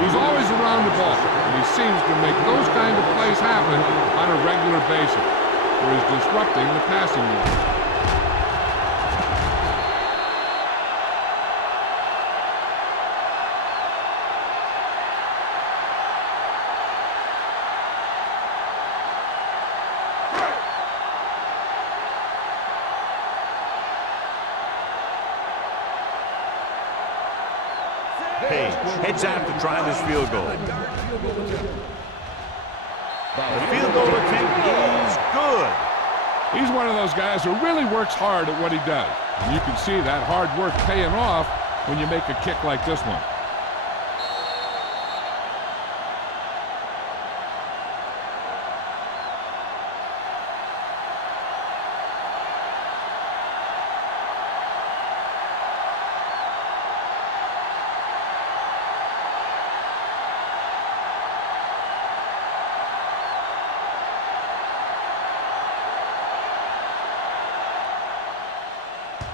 He's always around the ball, and he seems to make those kind of plays happen on a regular basis, where he's disrupting the passing game. Page heads out to try this field goal. The field goal attempt is good. He's one of those guys who really works hard at what he does. And you can see that hard work paying off when you make a kick like this one.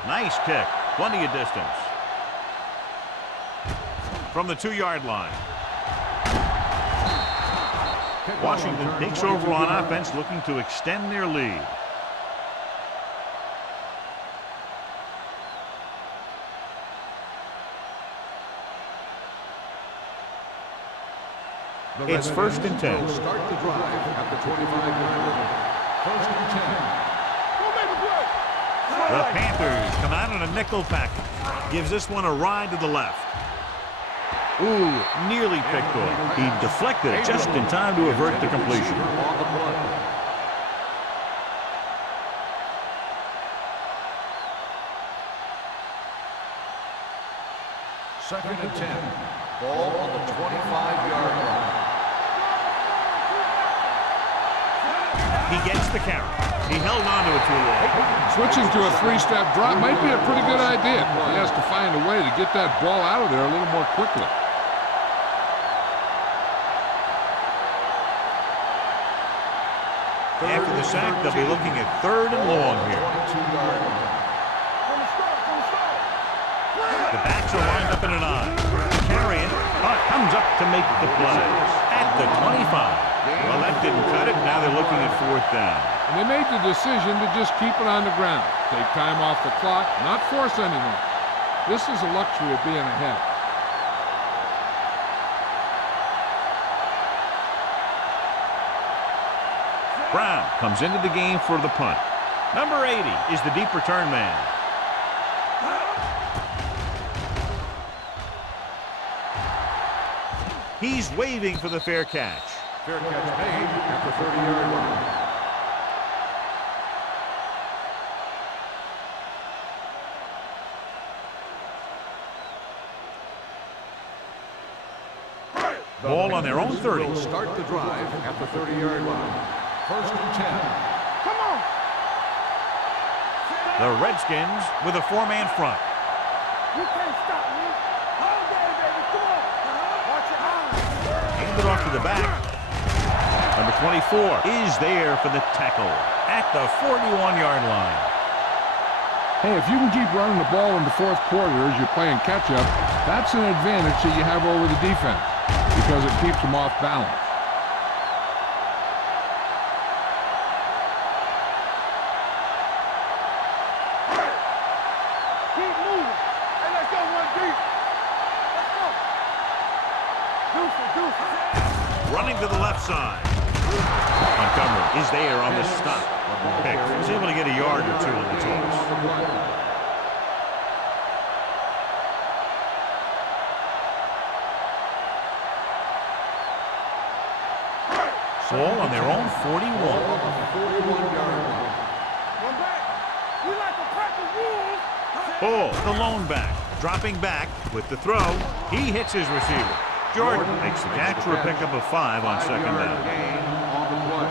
Nice kick. Plenty of distance. From the 2-yard line. Washington takes over on offense, looking to extend their lead. It's 1st and 10. Start the drive at the 25-yard line. 1st and 10. The Panthers come out in a nickel package. Gives this one a ride to the left. Ooh, nearly picked off. He deflected it just in time to avert the completion. Second and 10. Ball on the 25-yard line. He gets the carry. He held on to it too long. Switching to a 3-step drop might be a pretty good idea. He has to find a way to get that ball out of there a little more quickly. After the sack, they'll be looking at 3rd and long here. The backs are lined up in an I. Carrying, comes up to make the play. At the 25. Well, that didn't cut it. Now they're looking at 4th down. And they made the decision to just keep it on the ground. Take time off the clock, not force anything. This is a luxury of being ahead. Brown comes into the game for the punt. Number 80 is the deep return man. He's waving for the fair catch. Fair catch made at the 30-yard line. Ball on their own 30. Will start the drive at the 30-yard line. First and 10. Come on. The Redskins with a four-man front. You can't stop me. All day, baby. Come on. Watch your eyes. Handed off to the back. Number 24 is there for the tackle at the 41-yard line. Hey, if you can keep running the ball in the fourth quarter as you're playing catch-up, that's an advantage that you have over the defense because it keeps them off balance. Keep moving. Hey, let's go one deep. Let's go. Deuce. Running to the left side. Montgomery is there on the stop. Pick. He's able to get a yard or two on the toss. Ball on their own 41. 41-yard line. One back. We like to practice rules. Ball, the lone back. Dropping back with the throw. He hits his receiver. Jordan makes the catch for a pickup of 5 on second 5-yard down. gain on the play.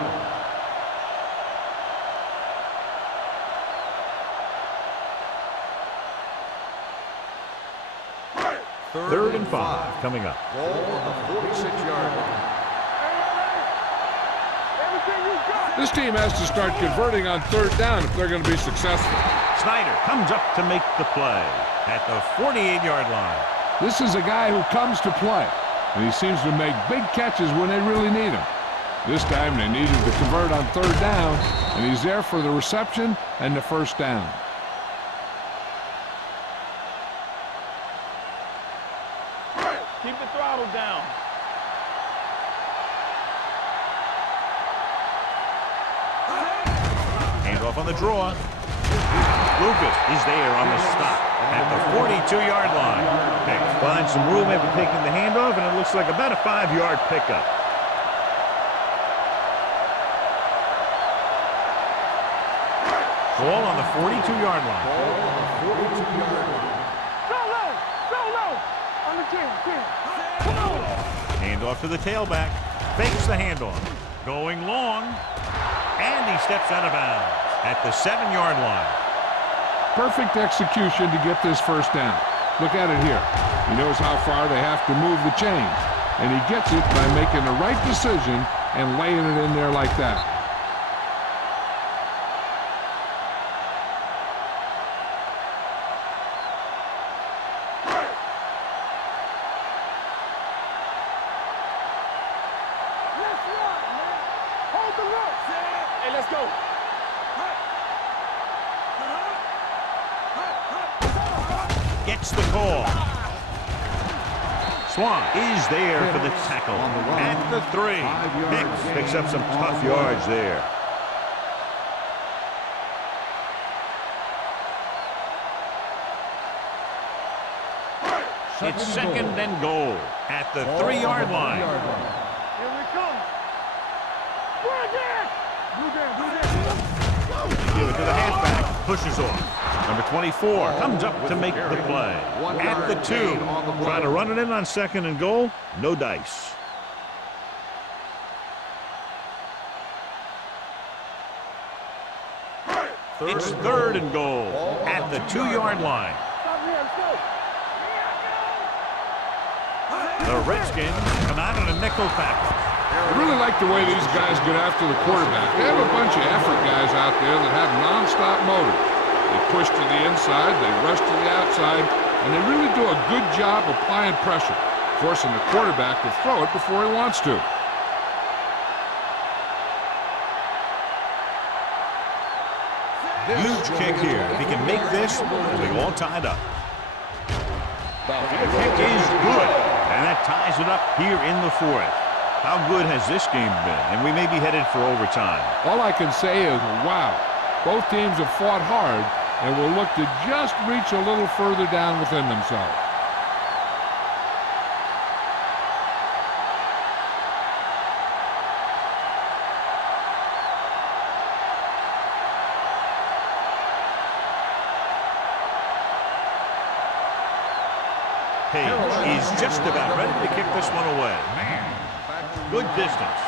Third and 5 coming up. Ball on the 46-yard line. Everything you got. This team has to start converting on third down if they're going to be successful. Snyder comes up to make the play at the 48-yard line. This is a guy who comes to play, and he seems to make big catches when they really need him. This time they needed to convert on third down, and he's there for the reception and the first down. Keep the throttle down. Hand off on the draw. Lucas is there on the stop at the 42-yard line. Pick finds some room after taking the handoff, and it looks like about a 5-yard pickup. Ball on the 42-yard line. Go low. On the 10. Come on. Handoff to the tailback. Fakes the handoff. Going long. And he steps out of bounds at the 7-yard line. Perfect execution to get this first down. Look at it here. He knows how far they have to move the chains, and he gets it by making the right decision and laying it in there like that. Let's run, man. Hold the rope. Hey, let's go. Gets the call. Swan is there for the tackle at the 3. Hicks picks up some tough yards there. It's second and goal at the 3-yard line. Here we come. Bring it. Blue down. Give it to the halfback. Pushes off. Number 24 comes up to make the play at the 2. Trying to run it in on second and goal. No dice. It's third and goal at the 2-yard line. Stop here. Let's go. The Redskins come out in a nickel tackle. I really like the way these guys get after the quarterback. They have a bunch of effort guys out there that have nonstop motor. They push to the inside, they rush to the outside, and they really do a good job applying pressure, forcing the quarterback to throw it before he wants to. Huge kick here. If he can make this, they'll be all tied up. The kick is good, and that ties it up here in the 4th. How good has this game been? And we may be headed for overtime. All I can say is, wow, both teams have fought hard and will look to just reach a little further down within themselves. Page is just about ready to kick this one away. Good distance.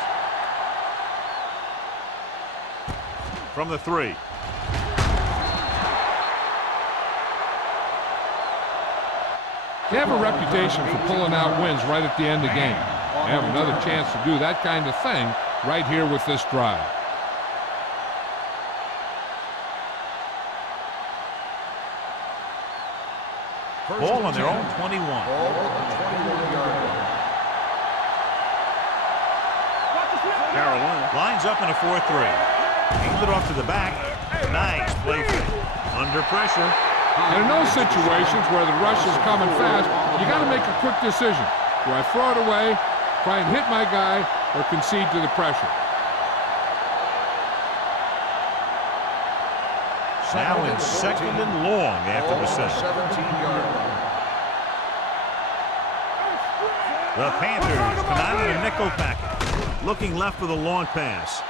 From the 3. They have a reputation for pulling out wins right at the end of the game. They have another chance to do that kind of thing right here with this drive. Ball on their own 21. Ball on the 21-yard line. Carolina lines up in a 4-3. Hangs it off to the back. Nice play fake. Under pressure. And in those situations where the rush is coming fast, you got to make a quick decision. Do I throw it away, try and hit my guy, or concede to the pressure? Now in second and long after the set. 17-yard line. The Panthers come out in a nickel package. Looking left for the long pass.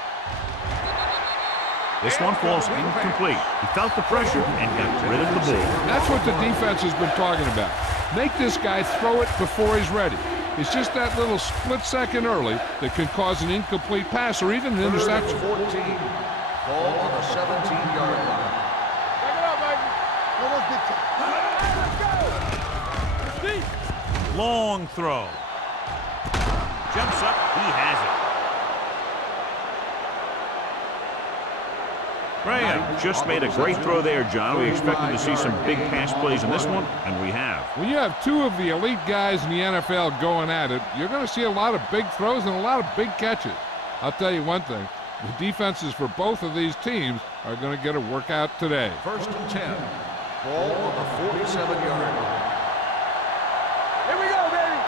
This one falls incomplete. He felt the pressure and got rid of the ball. That's what the defense has been talking about. Make this guy throw it before he's ready. It's just that little split second early that can cause an incomplete pass or even an interception. 14. Ball on the 17-yard line. Back it up, baby. Almost big time. Let's go. Long throw. Jumps up. He has it. Graham just made a great throw there, John. We expected to see some big pass plays in this one, and we have. When you have two of the elite guys in the NFL going at it, you're going to see a lot of big throws and a lot of big catches. I'll tell you one thing. The defenses for both of these teams are going to get a workout today. 1st and 10. Ball on the 47-yard line. Here we go, baby.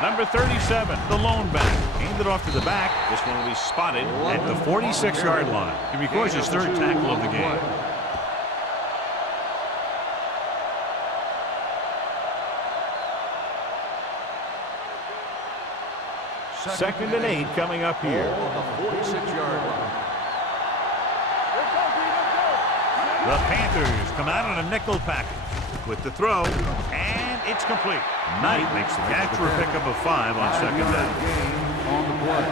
Number 37, the lone back. Aimed it off to the back. This one will be spotted at the 46-yard line. He records his 3rd tackle of the game. Second and 8 coming up here. Ball on the 46-yard line. Let's go, B. Let's go. The Panthers come out on a nickel package with the throw, and it's complete. Knight makes the catch for a pickup of 5 on 2nd down. Gain on the play.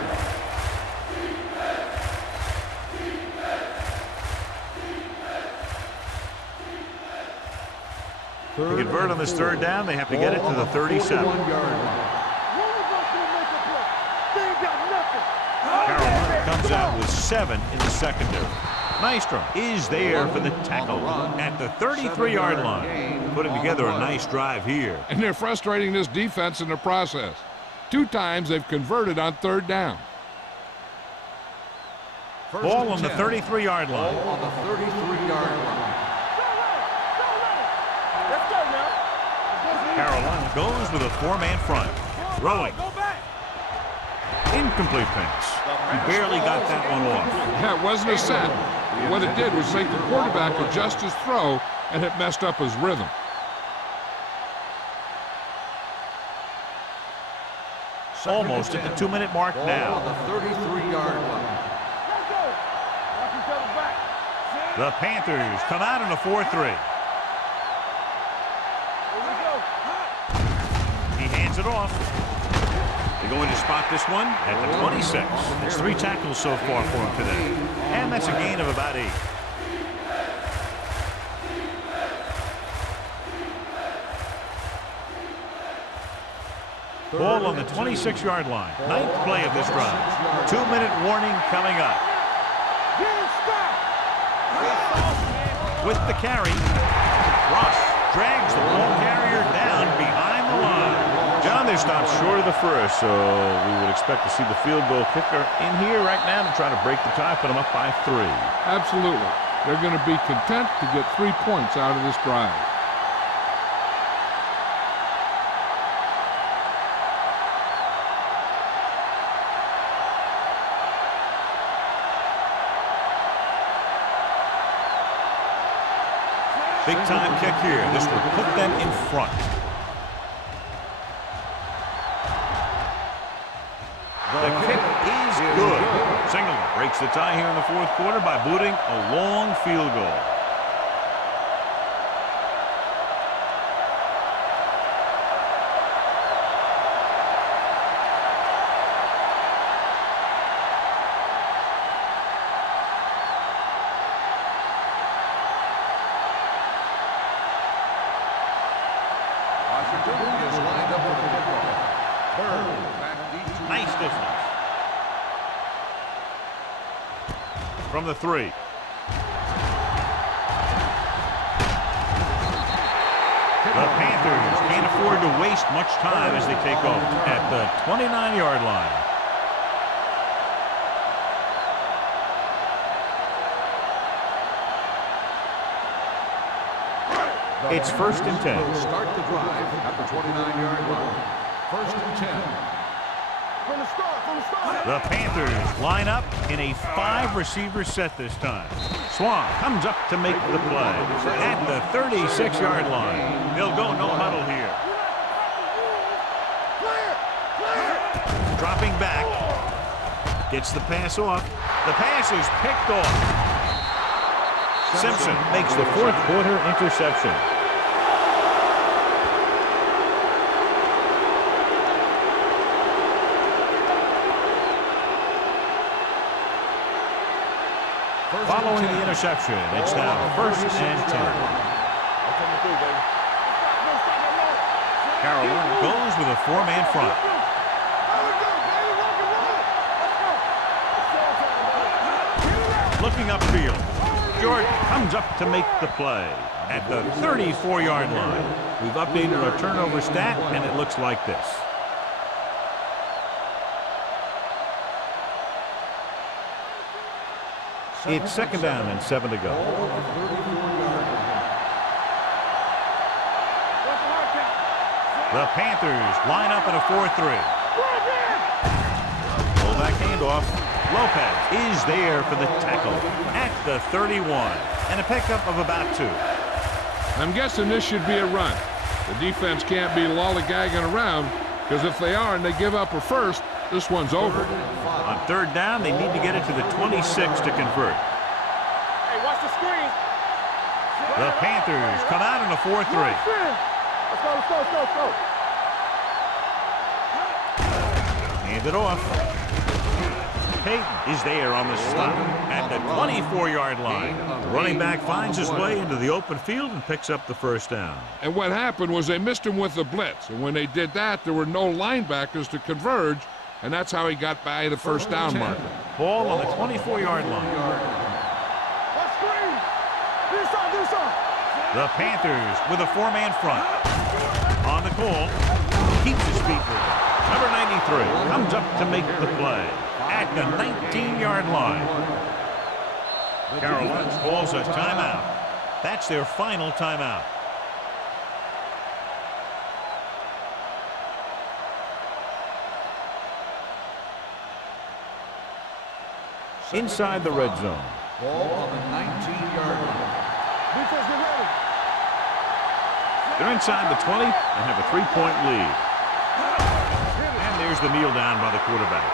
To convert on this 3rd down, they have to get it to the 37. 41-yard line. One of us will make a play. They ain't got nothing. Carolina comes out with 7 in the secondary. Nystrom is there for the tackle at the 33-yard line. Putting together a nice drive here. And they're frustrating this defense in the process. 2 times they've converted on 3rd down. Ball on the 33-yard line. Ball on the 33-yard line. Let's go now. Carolina goes with a 4-man front. Throwing. Go back. Incomplete pass. He barely got that one off. Yeah, it wasn't a set. What it did was make the quarterback adjust his throw, and it messed up his rhythm. Almost at the 2-minute mark Ball now. on the 33-yard line. Let's go. Watch each other back. The Panthers come out in a 4-3. Here we go. He hands it off. They're going to spot this one at the 26. It's 3 tackles so far for him today. And that's a gain of about 8. Ball on the 26-yard line. 9th play of this drive. 2-minute warning coming up. With the carry, Ross drags the ball carrier down behind the line. John, they're stopped short of the first, so we would expect to see the field goal kicker in here right now to try to break the tie, put them up by 3. Absolutely. They're going to be content to get 3 points out of this drive. Big time kick here. This will put them in front. The kick is good. Singleton breaks the tie here in the 4th quarter by booting a long field goal. distance. From the 3. The Panthers can't afford to waste much time as they take over at the 29-yard line. It's 1st and 10. Start the drive at the 29-yard line. 1st and 10. From the start. The Panthers line up in a 5-receiver set this time. Swan comes up to make the play at the 36-yard line. They'll go no huddle here. Dropping back. Gets the pass off. The pass is picked off. Simpson makes the 4th quarter interception. Following the interception, it's now 1st and 10. Carolina goes with a 4-man front. Looking upfield. Jordan comes up to make the play at the 34-yard line. We've updated our turnover stat, and it looks like this. It's 2nd down and 7 to go. The Panthers line up in a 4-3. Fullback handoff. Lopez is there for the tackle at the 31 and a pickup of about 2. I'm guessing this should be a run. The defense can't be lollygagging around, because if they are and they give up a first, this one's over. On 3rd down, they need to get it to the 26 to convert. Hey, watch the screen. The Panthers come out in a 4-3. Let's go. Hand it off. Payton is there on the slot at the 24-yard line. The running back finds his way into the open field and picks up the 1st down. And what happened was they missed him with the blitz. And when they did that, there were no linebackers to converge, and that's how he got by the 1st down marker. Ball on the 24-yard line. The Panthers with a 4-man front. On the call, keeps his feet moving. Number 93 comes up to make the play at the 19-yard line. Carolina calls a timeout. That's their final timeout. Inside the red zone. Ball on the 19-yard line. Defense, get ready. They're inside the 20 and have a 3-point lead. And there's the kneel down by the quarterback.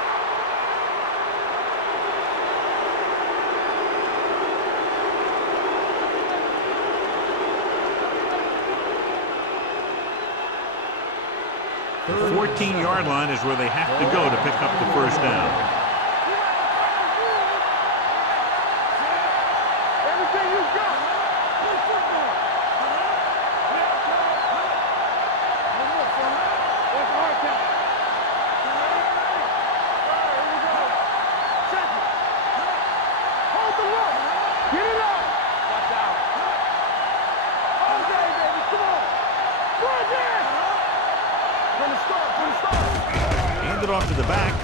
The 14-yard line is where they have to go to pick up the 1st down. Everything you got. Hold the look. Get it up. Watch out. All day, baby. Come on. Go again. From the start. Hand it off to the back.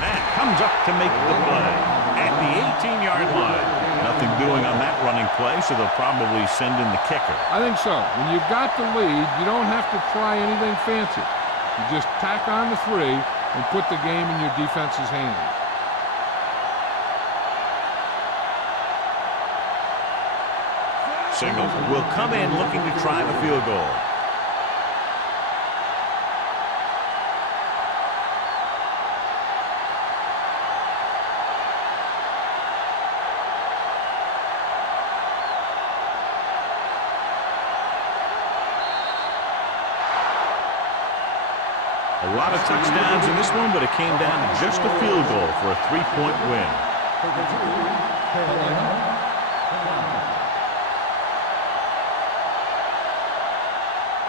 Matt comes up to make the play at the 18-yard line. Nothing doing on that running play, so they'll probably send in the kicker. I think so. When you've got the lead, you don't have to try anything fancy. You just tack on the 3 and put the game in your defense's hands. Singleton will come in looking to try the field goal. A lot of touchdowns in this one, but it came down to just a field goal for a 3-point win.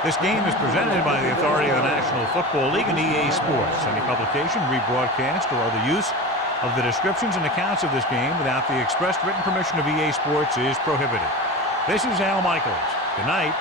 This game is presented by the authority of the National Football League and EA Sports. Any publication, rebroadcast, or other use of the descriptions and accounts of this game without the expressed written permission of EA Sports is prohibited. This is Al Michaels. Good night.